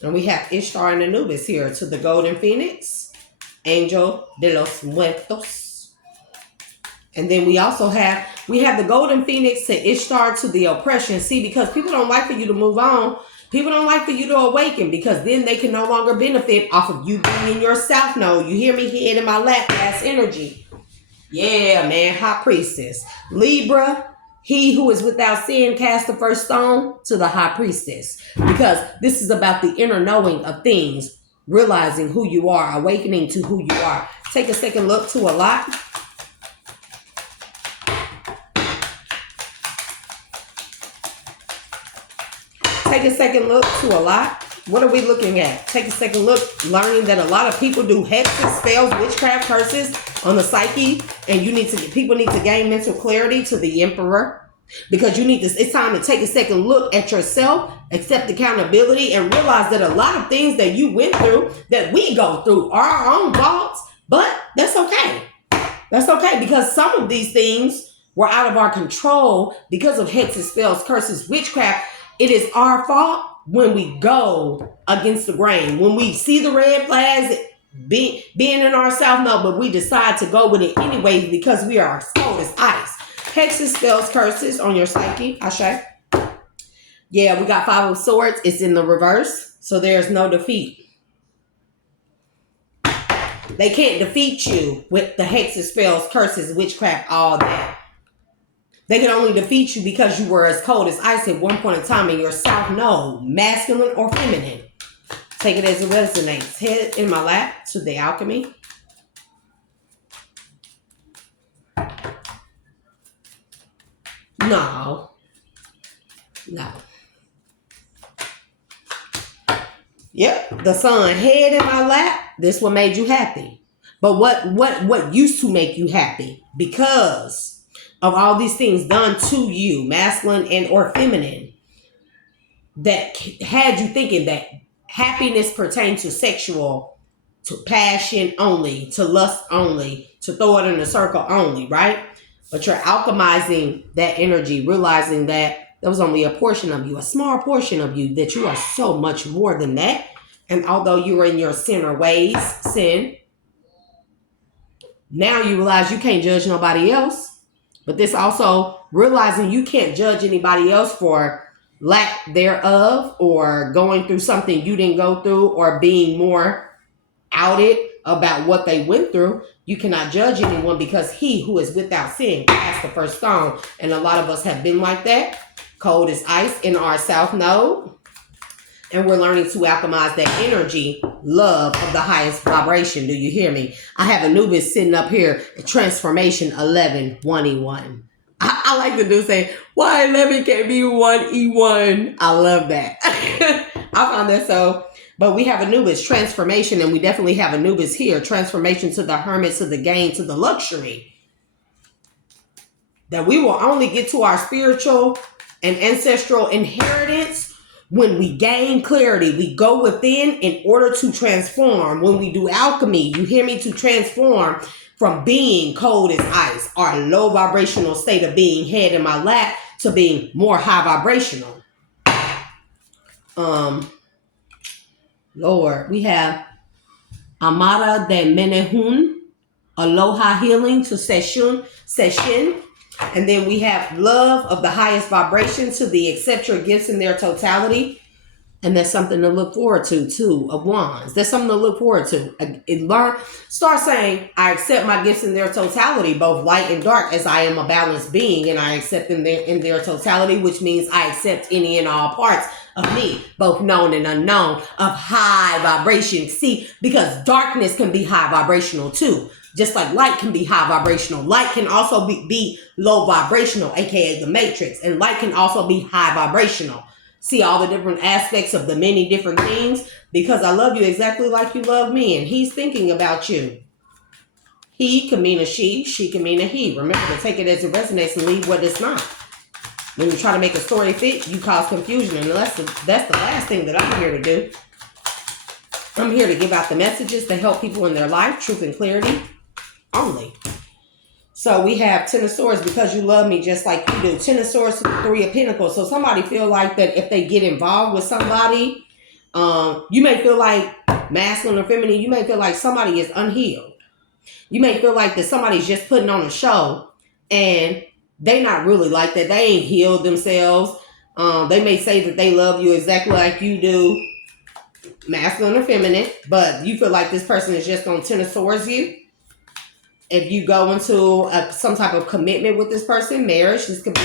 and we have Ishtar and Anubis here to the Golden Phoenix, Angel de los Muertos, and then we also have the Golden Phoenix to Ishtar to the oppression. See, because people don't like for you to move on. People don't like for you to awaken, because then they can no longer benefit off of you being in your south node. You hear me? Head in my lap, ass energy. Yeah, man. High priestess. Libra, he who is without sin cast the first stone to the high priestess. Because this is about the inner knowing of things, realizing who you are, awakening to who you are. Take a second look to a lot. Take a second look to a lot. What are we looking at? Take a second look, learning that a lot of people do hexes, spells, witchcraft, curses on the psyche, and people need to gain mental clarity to the Emperor, because it's time to take a second look at yourself, accept accountability, and realize that a lot of things that you went through, that we go through, are our own faults, but that's okay. That's okay, because some of these things were out of our control because of hexes, spells, curses, witchcraft. It is our fault when we go against the grain, when we see the red flags being in our south node, but we decide to go with it anyways because we are cold as ice. Hexes, spells, curses on your psyche. Ashe. Yeah, we got 5 of Swords. It's in the reverse, so there's no defeat. They can't defeat you with the hexes, spells, curses, witchcraft, all that. They can only defeat you because you were as cold as ice at one point in time in your south node, masculine or feminine. Take it as it resonates. Head in my lap to the alchemy. No. Yep, the sun. Head in my lap. This one made you happy. But what used to make you happy? Because of all these things done to you, masculine and or feminine, that had you thinking that happiness pertained to sexual, to passion only, to lust only, to throw it in a circle only, right? But you're alchemizing that energy, realizing that there was only a portion of you, a small portion of you, that you are so much more than that. And although you were in your sinner ways, sin, now you realize you can't judge nobody else. But this also realizing you can't judge anybody else for lack thereof, or going through something you didn't go through, or being more outed about what they went through. You cannot judge anyone, because he who is without sin cast the first stone. And a lot of us have been like that, cold as ice in our south node. And we're learning to alchemize that energy, love of the highest vibration. Do you hear me? I have Anubis sitting up here, transformation 11, 1E1. I like to say, why 11 can't be 1E1? I love that. I found that so. But we have Anubis, transformation, and we definitely have Anubis here, transformation to the hermit, to the gain, to the luxury. That we will only get to our spiritual and ancestral inheritance when we gain clarity. We go within in order to transform. When we do alchemy, you hear me, to transform from being cold as ice, our low vibrational state of being, head in my lap, to being more high vibrational. Lord, we have Amara de Menehun, Aloha Healing to Session. And then we have love of the highest vibration to the accept your gifts in their totality. And that's something to look forward to, too, of wands. That's something to look forward to. Start saying, I accept my gifts in their totality, both light and dark, as I am a balanced being, and I accept them in their totality, which means I accept any and all parts of me, both known and unknown, of high vibration. See, because darkness can be high vibrational, too. Just like light can be high vibrational. Light can also be low vibrational, aka the matrix. And light can also be high vibrational. See all the different aspects of the many different things, because I love you exactly like you love me, and he's thinking about you. He can mean a she can mean a he. Remember to take it as it resonates and leave what it's not. When you try to make a story fit, you cause confusion, and that's the last thing that I'm here to do. I'm here to give out the messages to help people in their life, truth and clarity only. So we have Ten of Swords, because you love me just like you do. Ten of Swords, Three of Pentacles. So somebody feel like that if they get involved with somebody, you may feel like masculine or feminine. You may feel like somebody is unhealed. You may feel like that somebody's just putting on a show and they not really like that. They ain't healed themselves. They may say that they love you exactly like you do, masculine or feminine, but you feel like this person is just going to Ten of Swords you. If you go into some type of commitment with this person, marriage, this could be,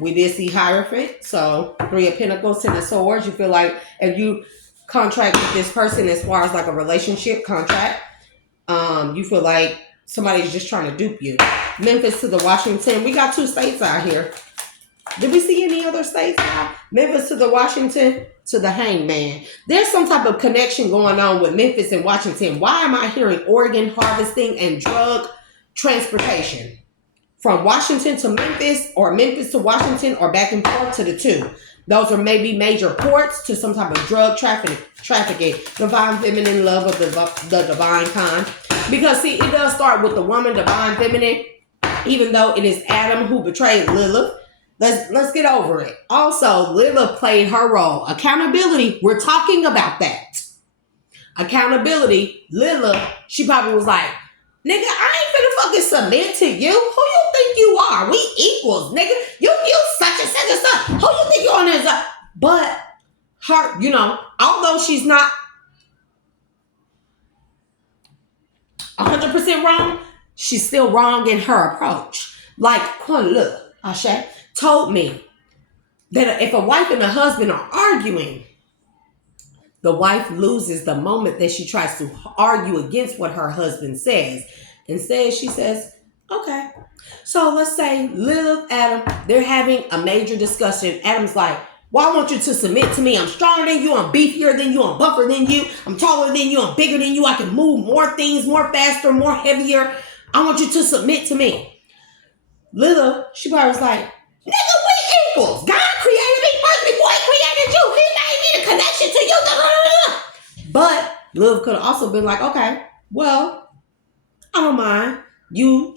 we did see Hierophant. So Three of Pentacles, Ten of Swords. You feel like if you contract with this person as far as like a relationship contract, you feel like somebody's just trying to dupe you. Memphis to the Washington. We got 2 states out here. Did we see any other states out? Memphis to the Washington to the Hangman. There's some type of connection going on with Memphis and Washington. Why am I hearing organ harvesting and drug transportation? From Washington to Memphis, or Memphis to Washington, or back and forth to the 2. Those are maybe major ports to some type of drug trafficking. Divine feminine, love of the divine kind. Because see, it does start with the woman, divine feminine, even though it is Adam who betrayed Lilith. Let's get over it. Also, Lilith played her role. Accountability, we're talking about that. Accountability, Lilith, she probably was like, nigga, I ain't finna fucking submit to you. Who you think you are? We equals, nigga. You such and such and such. Who you think you on this? But her, you know, although she's not 100% wrong, she's still wrong in her approach. Like, look, Ashe told me that if a wife and a husband are arguing, the wife loses the moment that she tries to argue against what her husband says. Instead, she says, okay. So let's say Lilith, Adam, they're having a major discussion. Adam's like, well, I want you to submit to me. I'm stronger than you. I'm beefier than you. I'm buffer than you. I'm taller than you. I'm bigger than you. I can move more things, more faster, more heavier. I want you to submit to me. Lilith, she probably was like, nigga, we equals. God created me first before he created you. He made me the connection to you. But Lilith could have also been like, okay, well, I don't mind you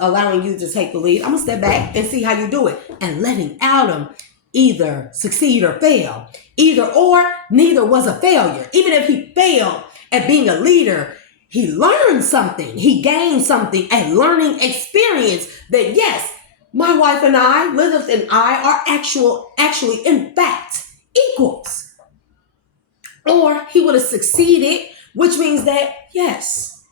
allowing you to take the lead. I'm gonna step back and see how you do it, and letting Adam either succeed or fail. Either or, neither was a failure. Even if he failed at being a leader, he learned something. He gained something, a learning experience that yes, my wife and I, Lilith and I, are actually, in fact, equals. Or he would have succeeded, which means that, yes,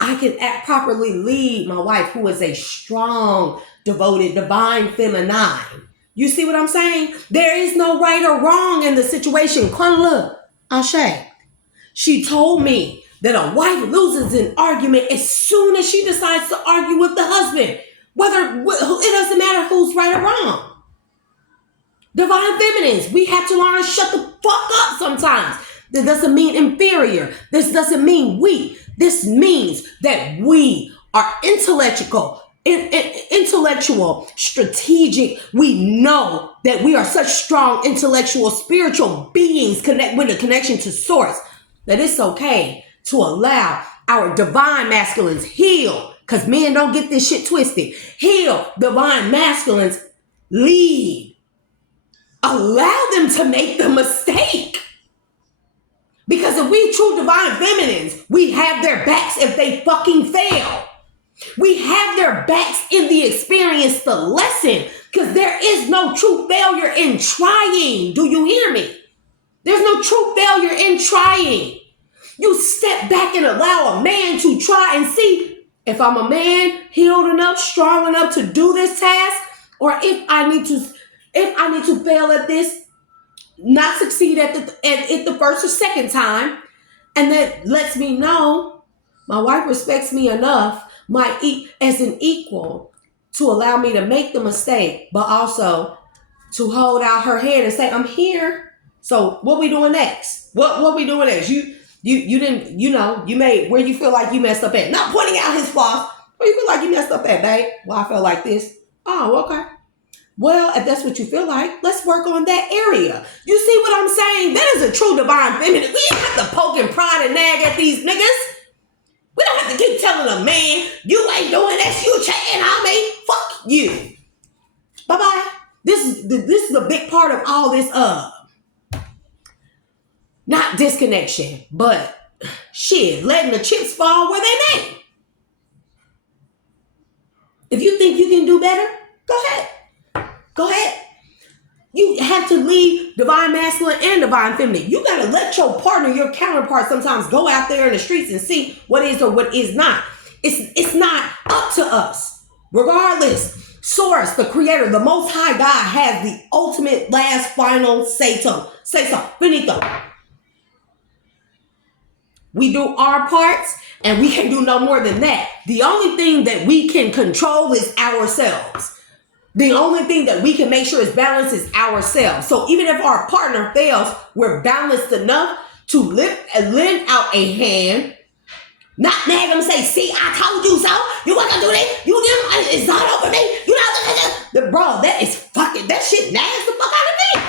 I can properly lead my wife, who is a strong, devoted, divine feminine. You see what I'm saying? There is no right or wrong in the situation. Look, Ashe, she told me that a wife loses an argument as soon as she decides to argue with the husband. It doesn't matter who's right or wrong. Divine feminines, we have to learn to shut the fuck up sometimes. This doesn't mean inferior. This doesn't mean weak. This means that we are intellectual, strategic. We know that we are such strong, intellectual, spiritual beings with a connection to source, that it's okay to allow our divine masculines heal. Because men don't get this shit twisted. Heal, divine masculines, lead. Allow them to make the mistake. Because Because we true divine feminines, we have their backs if they fucking fail. We have their backs in the experience, the lesson. Because there is no true failure in trying. Do you hear me? There's no true failure in trying. You step back and allow a man to try and see if I'm a man healed enough, strong enough to do this task, or if I need to fail at this, not succeed at it the first or second time, and that lets me know my wife respects me enough, as an equal, to allow me to make the mistake, but also to hold out her head and say, I'm here. So what we doing next? What we doing next? You didn't, you made where you feel like you messed up at. Not pointing out his flaws. Where you feel like you messed up at, babe? Well, I felt like this. Oh, okay. Well, if that's what you feel like, let's work on that area. You see what I'm saying? That is a true divine feminine. We don't have to poke and prod and nag at these niggas. We don't have to keep telling a man, you ain't doing that, you chatting on me. Fuck you. Bye-bye. This is a big part of all this, not disconnection, but shit, letting the chips fall where they may. If you think you can do better, go ahead. Go ahead. You have to leave divine masculine and divine feminine. You got to let your partner, your counterpart, sometimes go out there in the streets and see what is or what is not. It's not up to us. Regardless, Source, the creator, the most high God has the ultimate last final say-so. Finito. We do our parts and we can do no more than that. The only thing that we can control is ourselves. The only thing that we can make sure is balanced is ourselves. So even if our partner fails, we're balanced enough to lend out a hand, not nag them and say, see, I told you so. You want to do this? You didn't. It's not over me. You know, bro, that is fucking, that shit nags the fuck out of me.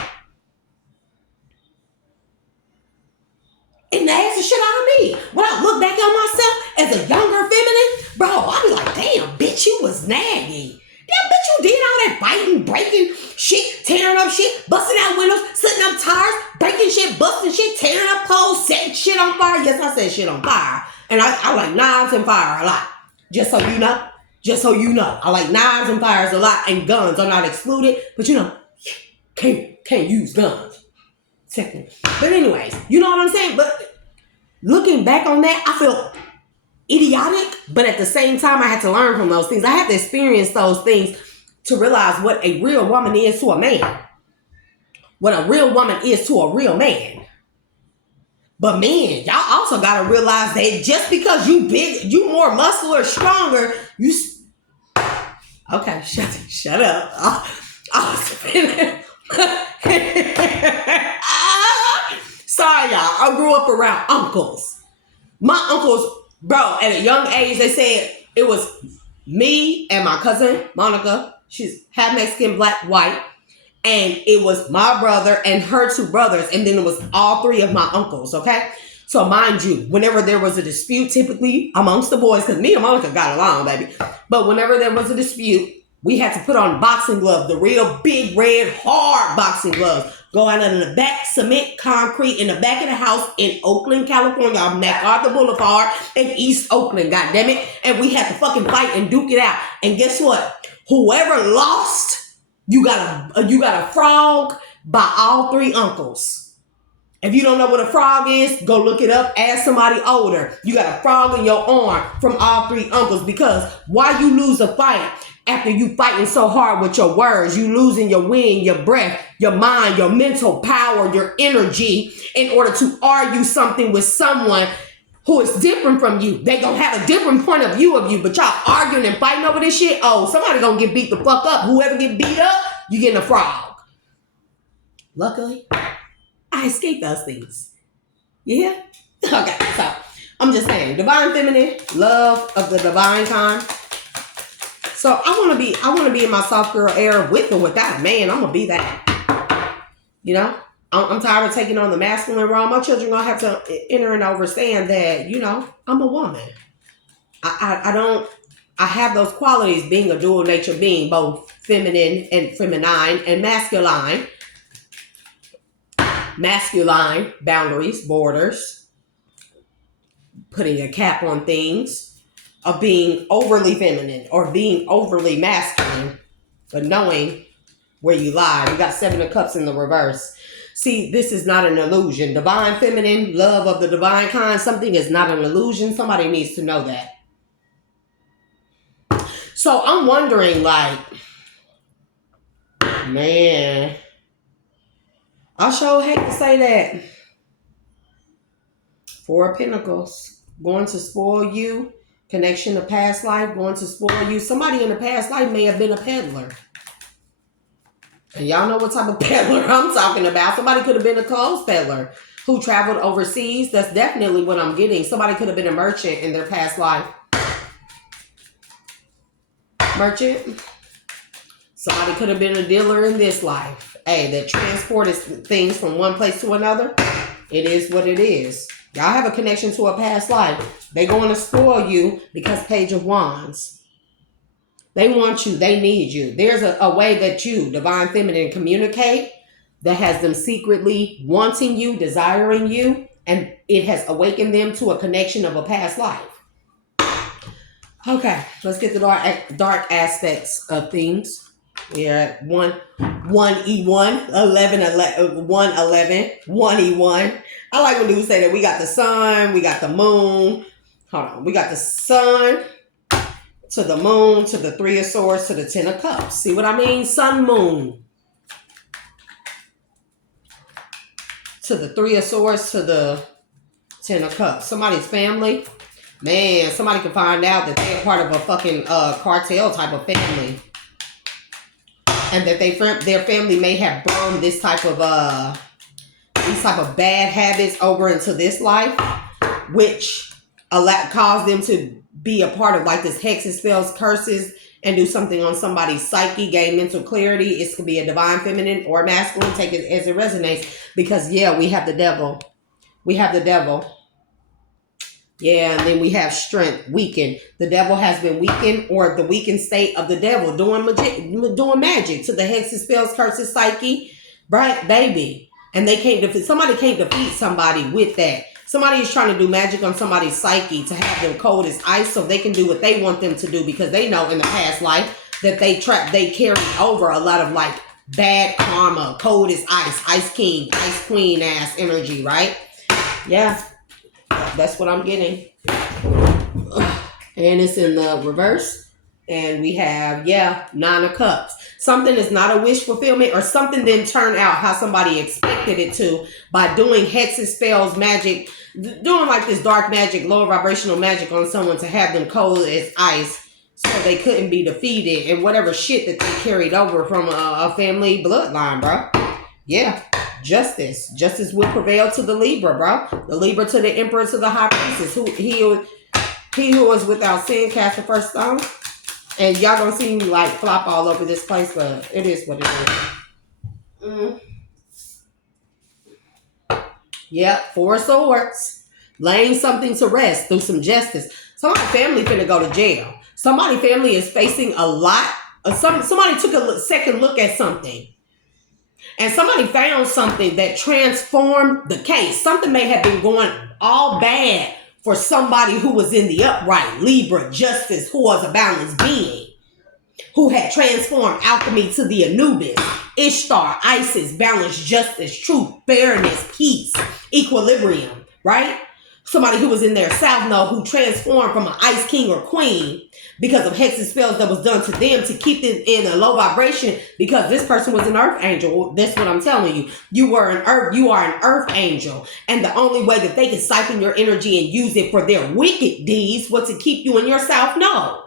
It nags the shit out of me. When I look back on myself as a younger feminine, bro, I be like, damn, bitch, you was naggy. Damn, bitch, you did all that fighting, breaking shit, tearing up shit, busting out windows, setting up tires, breaking shit, busting shit, tearing up poles, setting shit on fire. Yes, I said shit on fire. And I like knives and fire a lot. Just so you know. Just so you know. I like knives and fires a lot, and guns are not excluded. But you know, can't use guns. Technically. But anyways, you know what I'm saying? But looking back on that, I feel idiotic, but at the same time, I had to learn from those things. I had to experience those things to realize what a real woman is to a man. What a real woman is to a real man. But men, y'all also got to realize that just because you big, you more muscular, stronger, okay, shut up. Sorry, y'all. I grew up around uncles. My uncles, bro, at a young age, they said it was me and my cousin, Monica. She's half Mexican, black, white. And it was my brother and her two brothers. And then it was all three of my uncles, okay? So mind you, whenever there was a dispute, typically amongst the boys, because me and Monica got along, baby. But whenever there was a dispute, we had to put on boxing gloves, the real big, red, hard boxing gloves. Go out in the back, cement, concrete, in the back of the house in Oakland, California, on MacArthur Boulevard in East Oakland, goddammit. And we had to fucking fight and duke it out. And guess what? Whoever lost, you got a frog by all three uncles. If you don't know what a frog is, go look it up. Ask somebody older. You got a frog in your arm from all three uncles, because why you lose a fight after you fighting so hard with your words? You losing your wind, your breath, your mind, your mental power, your energy in order to argue something with someone who is different from you. They gonna have a different point of view of you, but y'all arguing and fighting over this shit. Oh, somebody gonna get beat the fuck up. Whoever get beat up, you getting a frog. Luckily, I escaped those things. Yeah? Okay, so I'm just saying, divine feminine, love of the divine kind. So I want to be in my soft girl era with or without a man. I'm gonna be that. You know? I'm tired of taking on the masculine role. My children gonna have to enter and understand that, you know, I'm a woman. I have those qualities, being a dual nature being, both feminine and feminine and masculine. Masculine, boundaries, borders. putting a cap on things, of being overly feminine or being overly masculine, but knowing where you lie. You got 7 of Cups in the reverse. See, this is not an illusion. Divine feminine, love of the divine kind, something is not an illusion. Somebody needs to know that. So I'm wondering, like, man, I sure hate to say that. 4 of Pentacles, going to spoil you. Connection to past life, going to spoil you. Somebody in the past life may have been a peddler. And y'all know what type of peddler I'm talking about. Somebody could have been a clothes peddler who traveled overseas. That's definitely what I'm getting. Somebody could have been a merchant in their past life. Merchant. Somebody could have been a dealer in this life. Hey, that transported things from one place to another. It is what it is. Y'all have a connection to a past life. They going to spoil you because Page of Wands. They want you. They need you. There's a way that you, divine feminine, communicate that has them secretly wanting you, desiring you, and it has awakened them to a connection of a past life. Okay, let's get the dark aspects of things. We're at 1E1, 11, 111, 1E1. I like when dudes say that we got the sun, we got the moon. Hold on. We got the sun to the moon, to the 3 of Swords, to the 10 of Cups. See what I mean? Sun, moon. To the 3 of Swords, to the 10 of Cups. Somebody's family. Man, somebody could find out that they're part of a fucking cartel type of family. And that their family may have burned this type of bad habits over into this life, which caused them to be a part of like this hexes, spells, curses, and do something on somebody's psyche, gain mental clarity. It could be a divine feminine or masculine. Take it as it resonates. Because yeah, we have the devil. We have the devil. Yeah, and then we have strength, weakened. The devil has been weakened, or the weakened state of the devil doing magic to the hexes, spells, curses, psyche, right, baby. And they can't defeat. Somebody can't defeat somebody with that. Somebody is trying to do magic on somebody's psyche to have them cold as ice, so they can do what they want them to do, because they know in the past life that they carry over a lot of like bad karma, cold as ice, ice king, ice queen ass energy, right? Yeah. That's what I'm getting. And it's in the reverse. And we have, 9 of Cups. Something is not a wish fulfillment, or something didn't turn out how somebody expected it to by doing hexes, spells, magic, doing like this dark magic, lower vibrational magic on someone to have them cold as ice so they couldn't be defeated, and whatever shit that they carried over from a family bloodline, bro. Yeah. Justice will prevail to the Libra, bro. The Libra to the Emperor to the High Priestess. He who was without sin cast the first stone. And y'all gonna see me like flop all over this place, but it is what it is. Yep, 4 of Swords. Laying something to rest through some justice. Somebody's family finna go to jail. Somebody's family is facing a lot. Somebody took a second look at something. And somebody found something that transformed the case. Something may have been going all bad for somebody who was in the upright, Libra, justice, who was a balanced being, who had transformed alchemy to the Anubis, Ishtar, Isis, balance, justice, truth, fairness, peace, equilibrium, right? Somebody who was in their south node who transformed from an ice king or queen because of hexes spells that was done to them to keep them in a low vibration, because this person was an earth angel. That's what I'm telling you. You are an earth angel. And the only way that they can siphon your energy and use it for their wicked deeds was to keep you in your south node.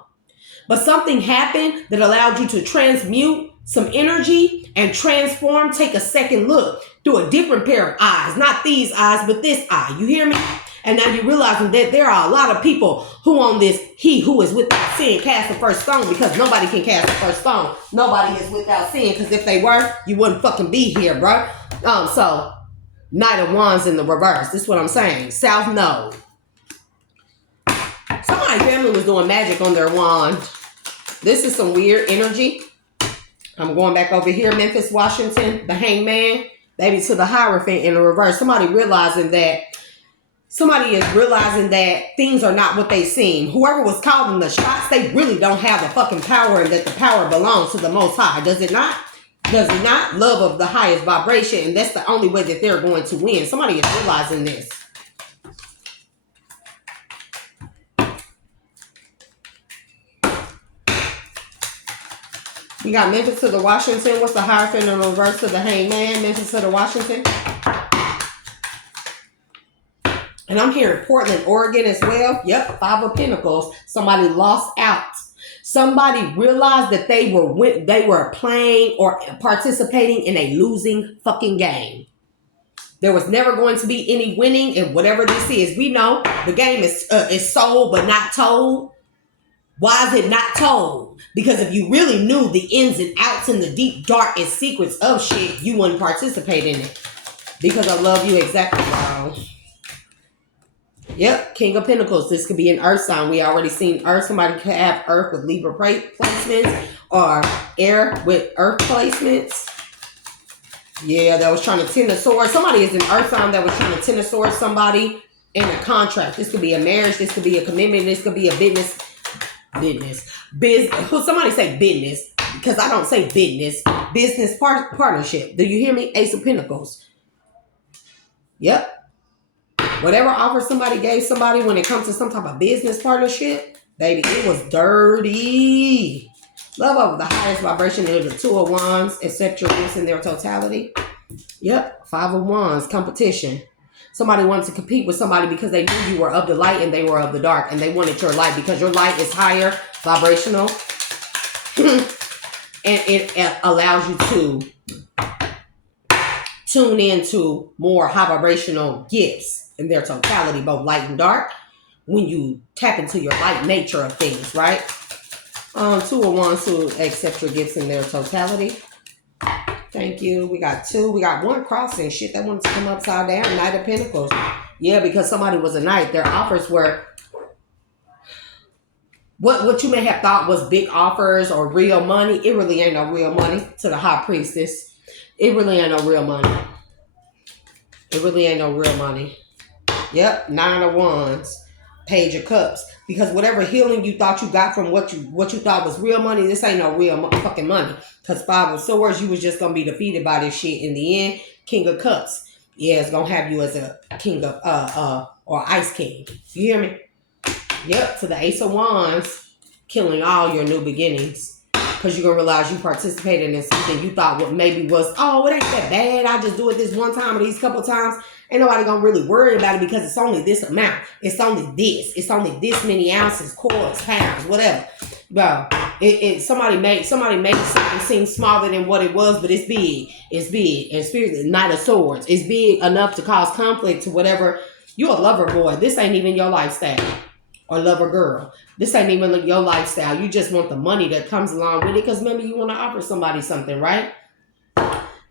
But something happened that allowed you to transmute some energy and transform, take a second look through a different pair of eyes. Not these eyes, but this eye. You hear me? And now you're realizing that there are a lot of people who on this, he who is without sin cast the first stone, because nobody can cast the first stone. Nobody is without sin, because if they were, you wouldn't fucking be here, bro. So Knight of Wands in the reverse. This is what I'm saying. South node. Somebody's family was doing magic on their wand. This is some weird energy. I'm going back over here. Memphis, Washington. The Hangman. Baby to the Hierophant in the reverse. Somebody realizing that somebody is realizing that things are not what they seem. Whoever was calling the shots, they really don't have the fucking power, and that the power belongs to the Most High. Does it not? Does it not? Love of the highest vibration, and that's the only way that they're going to win. Somebody is realizing this. We got Memphis to the Washington. What's the Hierophant in reverse to the Hangman? Memphis to the Washington. And I'm hearing Portland, Oregon as well. Yep, Five of Pentacles. Somebody lost out. Somebody realized that they were playing or participating in a losing fucking game. There was never going to be any winning in whatever this is. We know the game is sold but not told. Why is it not told? Because if you really knew the ins and outs and the deep, darkest secrets of shit, you wouldn't participate in it. Because I love you exactly, bro. Yep, King of Pentacles. This could be an earth sign. We already seen earth. Somebody could have earth with Libra placements or air with earth placements. Yeah, that was trying to tend a sword. Somebody is an earth sign that was trying to tend a sword. Somebody in a contract. This could be a marriage. This could be a commitment. This could be a business. Somebody say business, because I don't say business. Business partnership. Do you hear me? Ace of Pentacles. Yep. Whatever offer somebody gave somebody when it comes to some type of business partnership, baby, it was dirty. Love over the highest vibration is the Two of Wands. Accept your gifts in their totality. Yep. Five of Wands. Competition. Somebody wanted to compete with somebody because they knew you were of the light and they were of the dark. And they wanted your light because your light is higher vibrational. And it allows you to tune into more high vibrational gifts in their totality, both light and dark, when you tap into your light nature of things, right? Two of Wands to accept your gifts in their totality. Thank you. We got two. We got one crossing. Shit, that wanted to come upside down. Knight of Pentacles. Yeah, because somebody was a knight. Their offers were what you may have thought was big offers or real money. It really ain't no real money to the High Priestess. It really ain't no real money. It really ain't no real money. Yep, Nine of Wands. Page of Cups. Because whatever healing you thought you got from what you thought was real money, this ain't no real fucking money. Because Five of Swords, you was just going to be defeated by this shit in the end. King of Cups. Yeah, it's going to have you as a king of, or ice king. You hear me? Yep, to the Ace of Wands. Killing all your new beginnings. Because you're going to realize you participated in something you thought what maybe was, oh, it ain't that bad. I just do it this one time or these couple times. Ain't nobody gonna really worry about it because it's only this amount. It's only this. It's only this many ounces, quarts, pounds, whatever. Bro, somebody made something seem smaller than what it was, but it's big. It's big. And Spirit, Knight of Swords. It's big enough to cause conflict to whatever. You're a lover boy. This ain't even your lifestyle. Or lover girl. This ain't even your lifestyle. You just want the money that comes along with it because maybe you want to offer somebody something, right?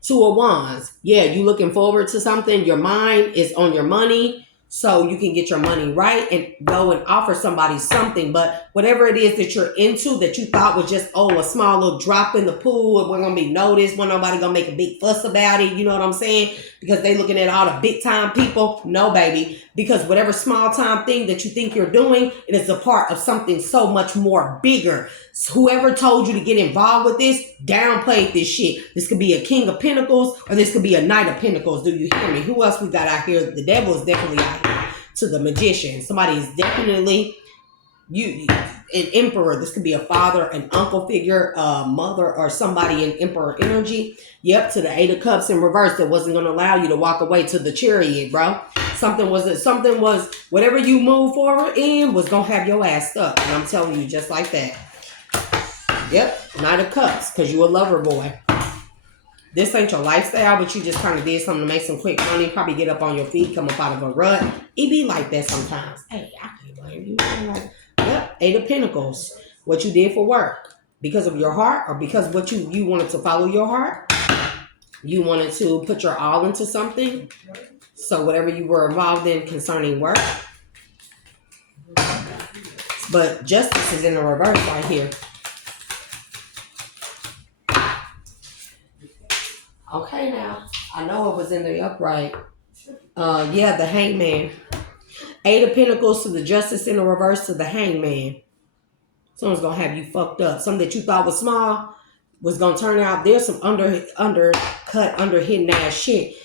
Two of Wands. Yeah, you looking forward to something. Your mind is on your money. So you can get your money right and go and offer somebody something. But whatever it is that you're into that you thought was just, a small little drop in the pool. It wasn't going to be noticed. Wasn't nobody going to make a big fuss about it. You know what I'm saying? Because they looking at all the big time people. No, baby. Because whatever small time thing that you think you're doing, it is a part of something so much more bigger. So whoever told you to get involved with this, downplayed this shit. This could be a King of Pentacles or this could be a Knight of Pentacles. Do you hear me? Who else we got out here? The devil is definitely out here. To the Magician. Somebody is definitely an emperor. This could be a father, an uncle figure, a mother, or somebody in emperor energy. Yep, to the Eight of Cups in reverse that wasn't going to allow you to walk away to the Chariot, bro. Something was whatever you move forward in was going to have your ass stuck. And I'm telling you just like that. Yep, Knight of Cups, because you a lover boy. This ain't your lifestyle, but you just kind of did something to make some quick money. Probably get up on your feet, come up out of a rut. It be like that sometimes. Hey, I can't blame you. Yep, Eight of Pentacles. What you did for work. Because of your heart or because what you wanted to follow your heart. You wanted to put your all into something. So whatever you were involved in concerning work. But justice is in the reverse right here. Okay, now I know it was in the upright. Yeah, the Hangman. Eight of Pentacles to the Justice in the reverse to the Hangman. Someone's going to have you fucked up. Something that you thought was small was going to turn out. There's some hidden ass shit.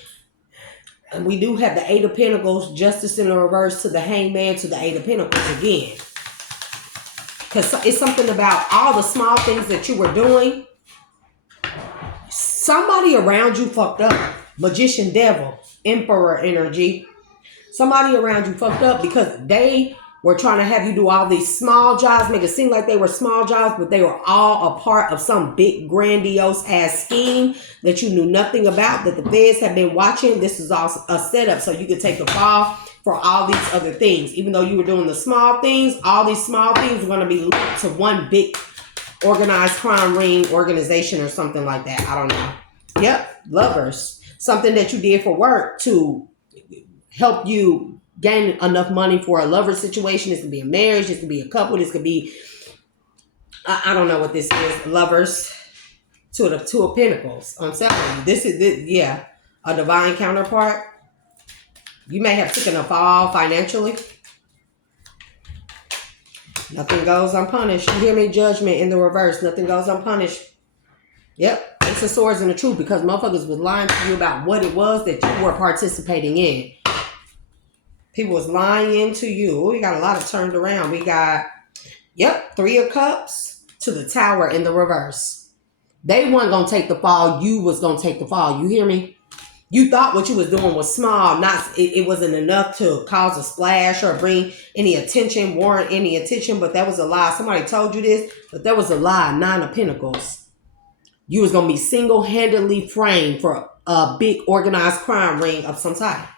And we do have the Eight of Pentacles, Justice in the reverse to the Hangman to the Eight of Pentacles again. Because it's something about all the small things that you were doing. Somebody around you fucked up. Magician, Devil, Emperor energy. Somebody around you fucked up because they were trying to have you do all these small jobs, make it seem like they were small jobs, but they were all a part of some big grandiose ass scheme that you knew nothing about, that the feds have been watching. This is all a setup so you could take the fall for all these other things. Even though you were doing the small things, all these small things were going to be linked to one big organized crime ring organization or something like that. I don't know. Yep, Lovers. Something that you did for work to help you gain enough money for a lover situation. This could be a marriage. This could be a couple. This could be, I don't know what this is. Lovers to the Two of Pentacles. I'm telling you, this is, yeah, a divine counterpart. You may have taken a fall financially. Nothing goes unpunished. You hear me? Judgment in the reverse. Nothing goes unpunished. Yep. Ace of Swords in the truth, because motherfuckers was lying to you about what it was that you were participating in. People was lying to you. We got a lot of turned around. We got, yep, Three of Cups to the Tower in the reverse. They weren't going to take the fall. You was going to take the fall. You hear me? You thought what you was doing was small. It wasn't enough to cause a splash or bring any attention, warrant any attention, but that was a lie. Somebody told you this, but that was a lie. Nine of Pentacles. You was going to be single-handedly framed for a big organized crime ring of some type.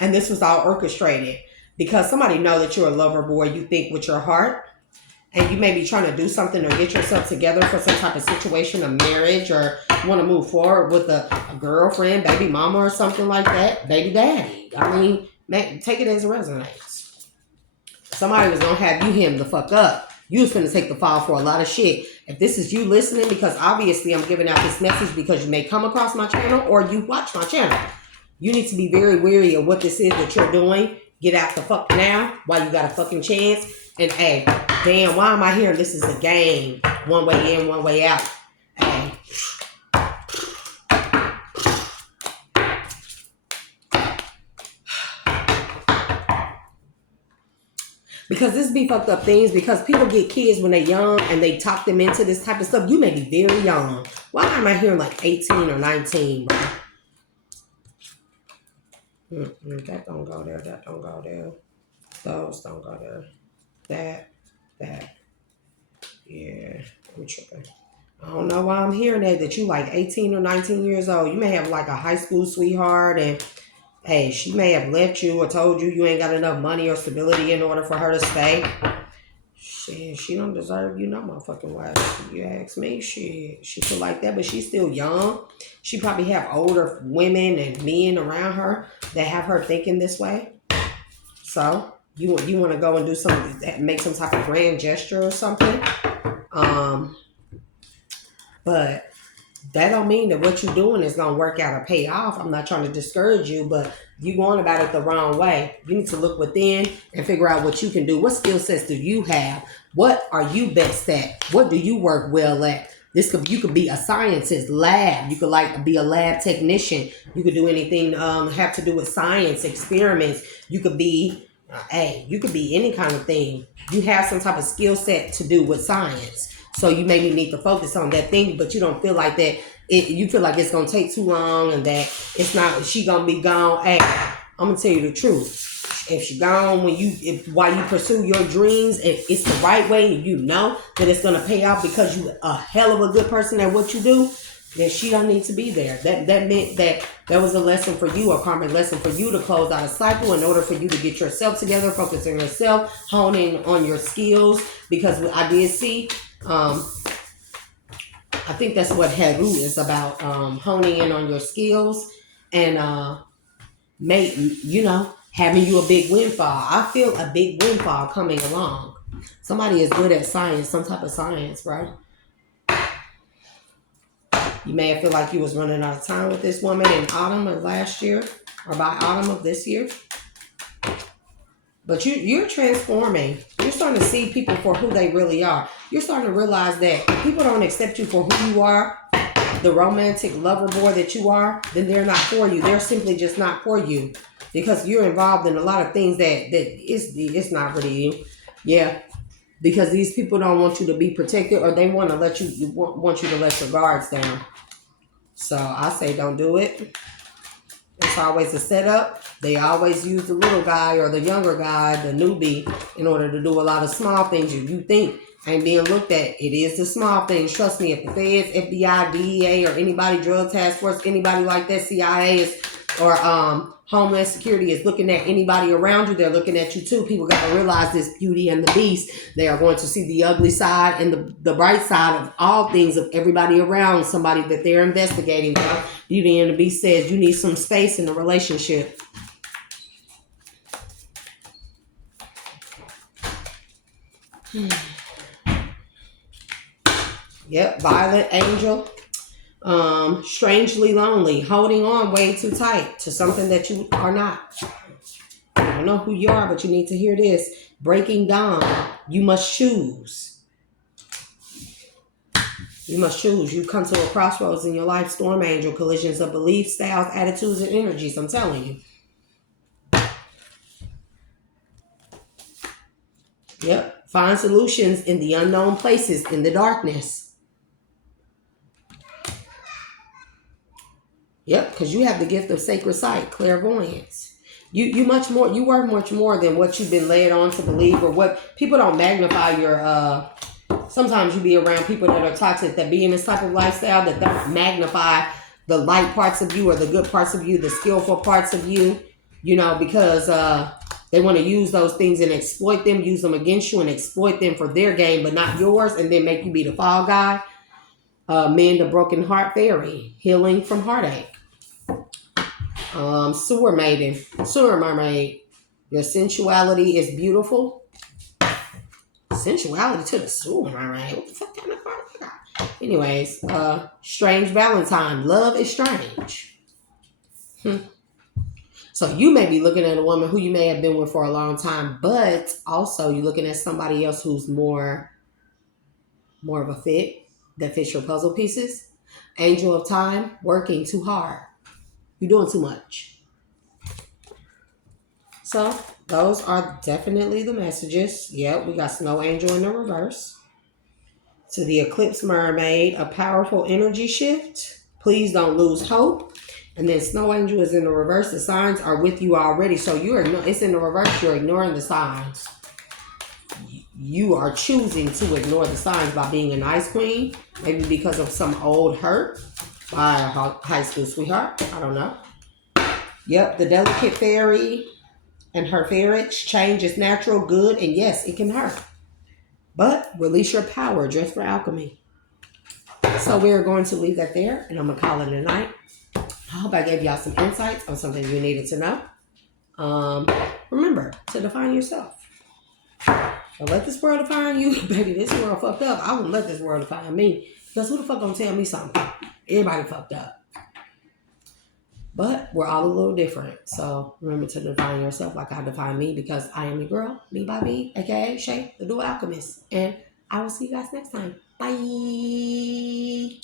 And this was all orchestrated because somebody know that you're a lover boy. You think with your heart, and you may be trying to do something or get yourself together for some type of situation, a marriage, or want to move forward with a girlfriend, baby mama, or something like that. Baby daddy. I mean, take it as it resonates. Somebody was going to have you him the fuck up. You was going to take the fall for a lot of shit. If this is you listening, because obviously I'm giving out this message because you may come across my channel or you watch my channel. You need to be very wary of what this is that you're doing. Get out the fuck now while you got a fucking chance. And hey, damn, why am I here? This is a game. One way in, one way out. Hey. Because this be fucked up things. Because people get kids when they're young and they talk them into this type of stuff. You may be very young. Why am I hearing like 18 or 19, bro? That don't go there. That don't go there. Those don't go there. That. Yeah, I'm tripping. I don't know why I'm hearing that you like 18 or 19 years old. You may have like a high school sweetheart and, hey, she may have left you or told you you ain't got enough money or stability in order for her to stay. Shit, she don't deserve you no motherfucking way. You ask me, she feel like that, but she's still young. She probably have older women and men around her that have her thinking this way. So you want to go and do something, make some type of grand gesture or something. But that don't mean that what you're doing is going to work out or pay off. I'm not trying to discourage you, but you're going about it the wrong way. You need to look within and figure out what you can do. What skill sets do you have? What are you best at? What do you work well at? You could be a scientist, lab. You could be a lab technician. You could do anything have to do with science, experiments. You could be, you could be any kind of thing. You have some type of skill set to do with science. So you maybe need to focus on that thing, but you don't feel like that. You feel like it's going to take too long and that it's not, she going to be gone. Hey, I'm going to tell you the truth. If she gone while you pursue your dreams, if it's the right way and you know that it's going to pay off because you a hell of a good person at what you do, then she don't need to be there. That meant that was a lesson for you, a karmic lesson for you to close out a cycle in order for you to get yourself together, focus on yourself, honing on your skills. Because I did see, I think that's what Haru is about, honing in on your skills and having you a big windfall. I feel a big windfall coming along. Somebody is good at science, some type of science, right? You may have feel like you was running out of time with this woman in autumn of last year or by autumn of this year. But you're transforming. You're starting to see people for who they really are. You're starting to realize that people don't accept you for who you are, the romantic lover boy that you are, then they're not for you. They're simply just not for you. Because you're involved in a lot of things that it's not really you. Yeah. Because these people don't want you to be protected, or they want to want you to let your guards down. So I say don't do it. It's always a setup. They always use the little guy or the younger guy, the newbie, in order to do a lot of small things you think ain't being looked at. It is the small things. Trust me, if the feds, FBI, DEA, or anybody, drug task force, anybody like that, CIA is, or Homeland Security is looking at anybody around you, they're looking at you too. People got to realize this Beauty and the Beast. They are going to see the ugly side and the bright side of all things, of everybody around somebody that they're investigating. Beauty and the Beast says you need some space in the relationship. Yep, Violet Angel. Strangely lonely, holding on way too tight to something that you are not. I don't know who you are, but you need to hear this. Breaking Dawn. You must choose. You must choose. You come to a crossroads in your life. Storm Angel. Collisions of beliefs, styles, attitudes, and energies. I'm telling you. Yep. Find solutions in the unknown places, in the darkness. Yep, because you have the gift of sacred sight, clairvoyance. You much more. You work much more than what you've been led on to believe, or what people don't magnify your. Sometimes you be around people that are toxic, that be in this type of lifestyle, that don't magnify the light parts of you or the good parts of you, the skillful parts of you. You know, because they want to use those things and exploit them, use them against you, and exploit them for their gain, but not yours, and then make you be the fall guy. Mend the broken heart fairy, healing from heartache. Sewer maiden, sewer mermaid. Your sensuality is beautiful. Sensuality to the sewer mermaid. What the fuck kind of card I got? Anyways, strange Valentine. Love is strange. So you may be looking at a woman who you may have been with for a long time, but also you're looking at somebody else who's more of a fit, that fits your puzzle pieces. Angel of Time, working too hard. You're doing too much. So those are definitely the messages. Yep, we got Snow Angel in the reverse. To the Eclipse Mermaid, a powerful energy shift. Please don't lose hope. And then Snow Angel is in the reverse. The signs are with you already. So it's in the reverse. You're ignoring the signs. You are choosing to ignore the signs by being an ice queen. Maybe because of some old hurt by a high school sweetheart. I don't know. Yep, the delicate fairy and her ferrets. Change is natural, good, and yes, it can hurt. But release your power, dress for alchemy. So we're going to leave that there, and I'm going to call it a night. I hope I gave y'all some insights on something you needed to know. Remember to define yourself. Don't let this world define you. Baby, this world fucked up. I wouldn't let this world define me. Because who the fuck gonna tell me something? Everybody fucked up. But we're all a little different. So remember to define yourself like I define me, because I am your girl, me by me, aka Shay, the Dual Alchemist. And I will see you guys next time. Bye.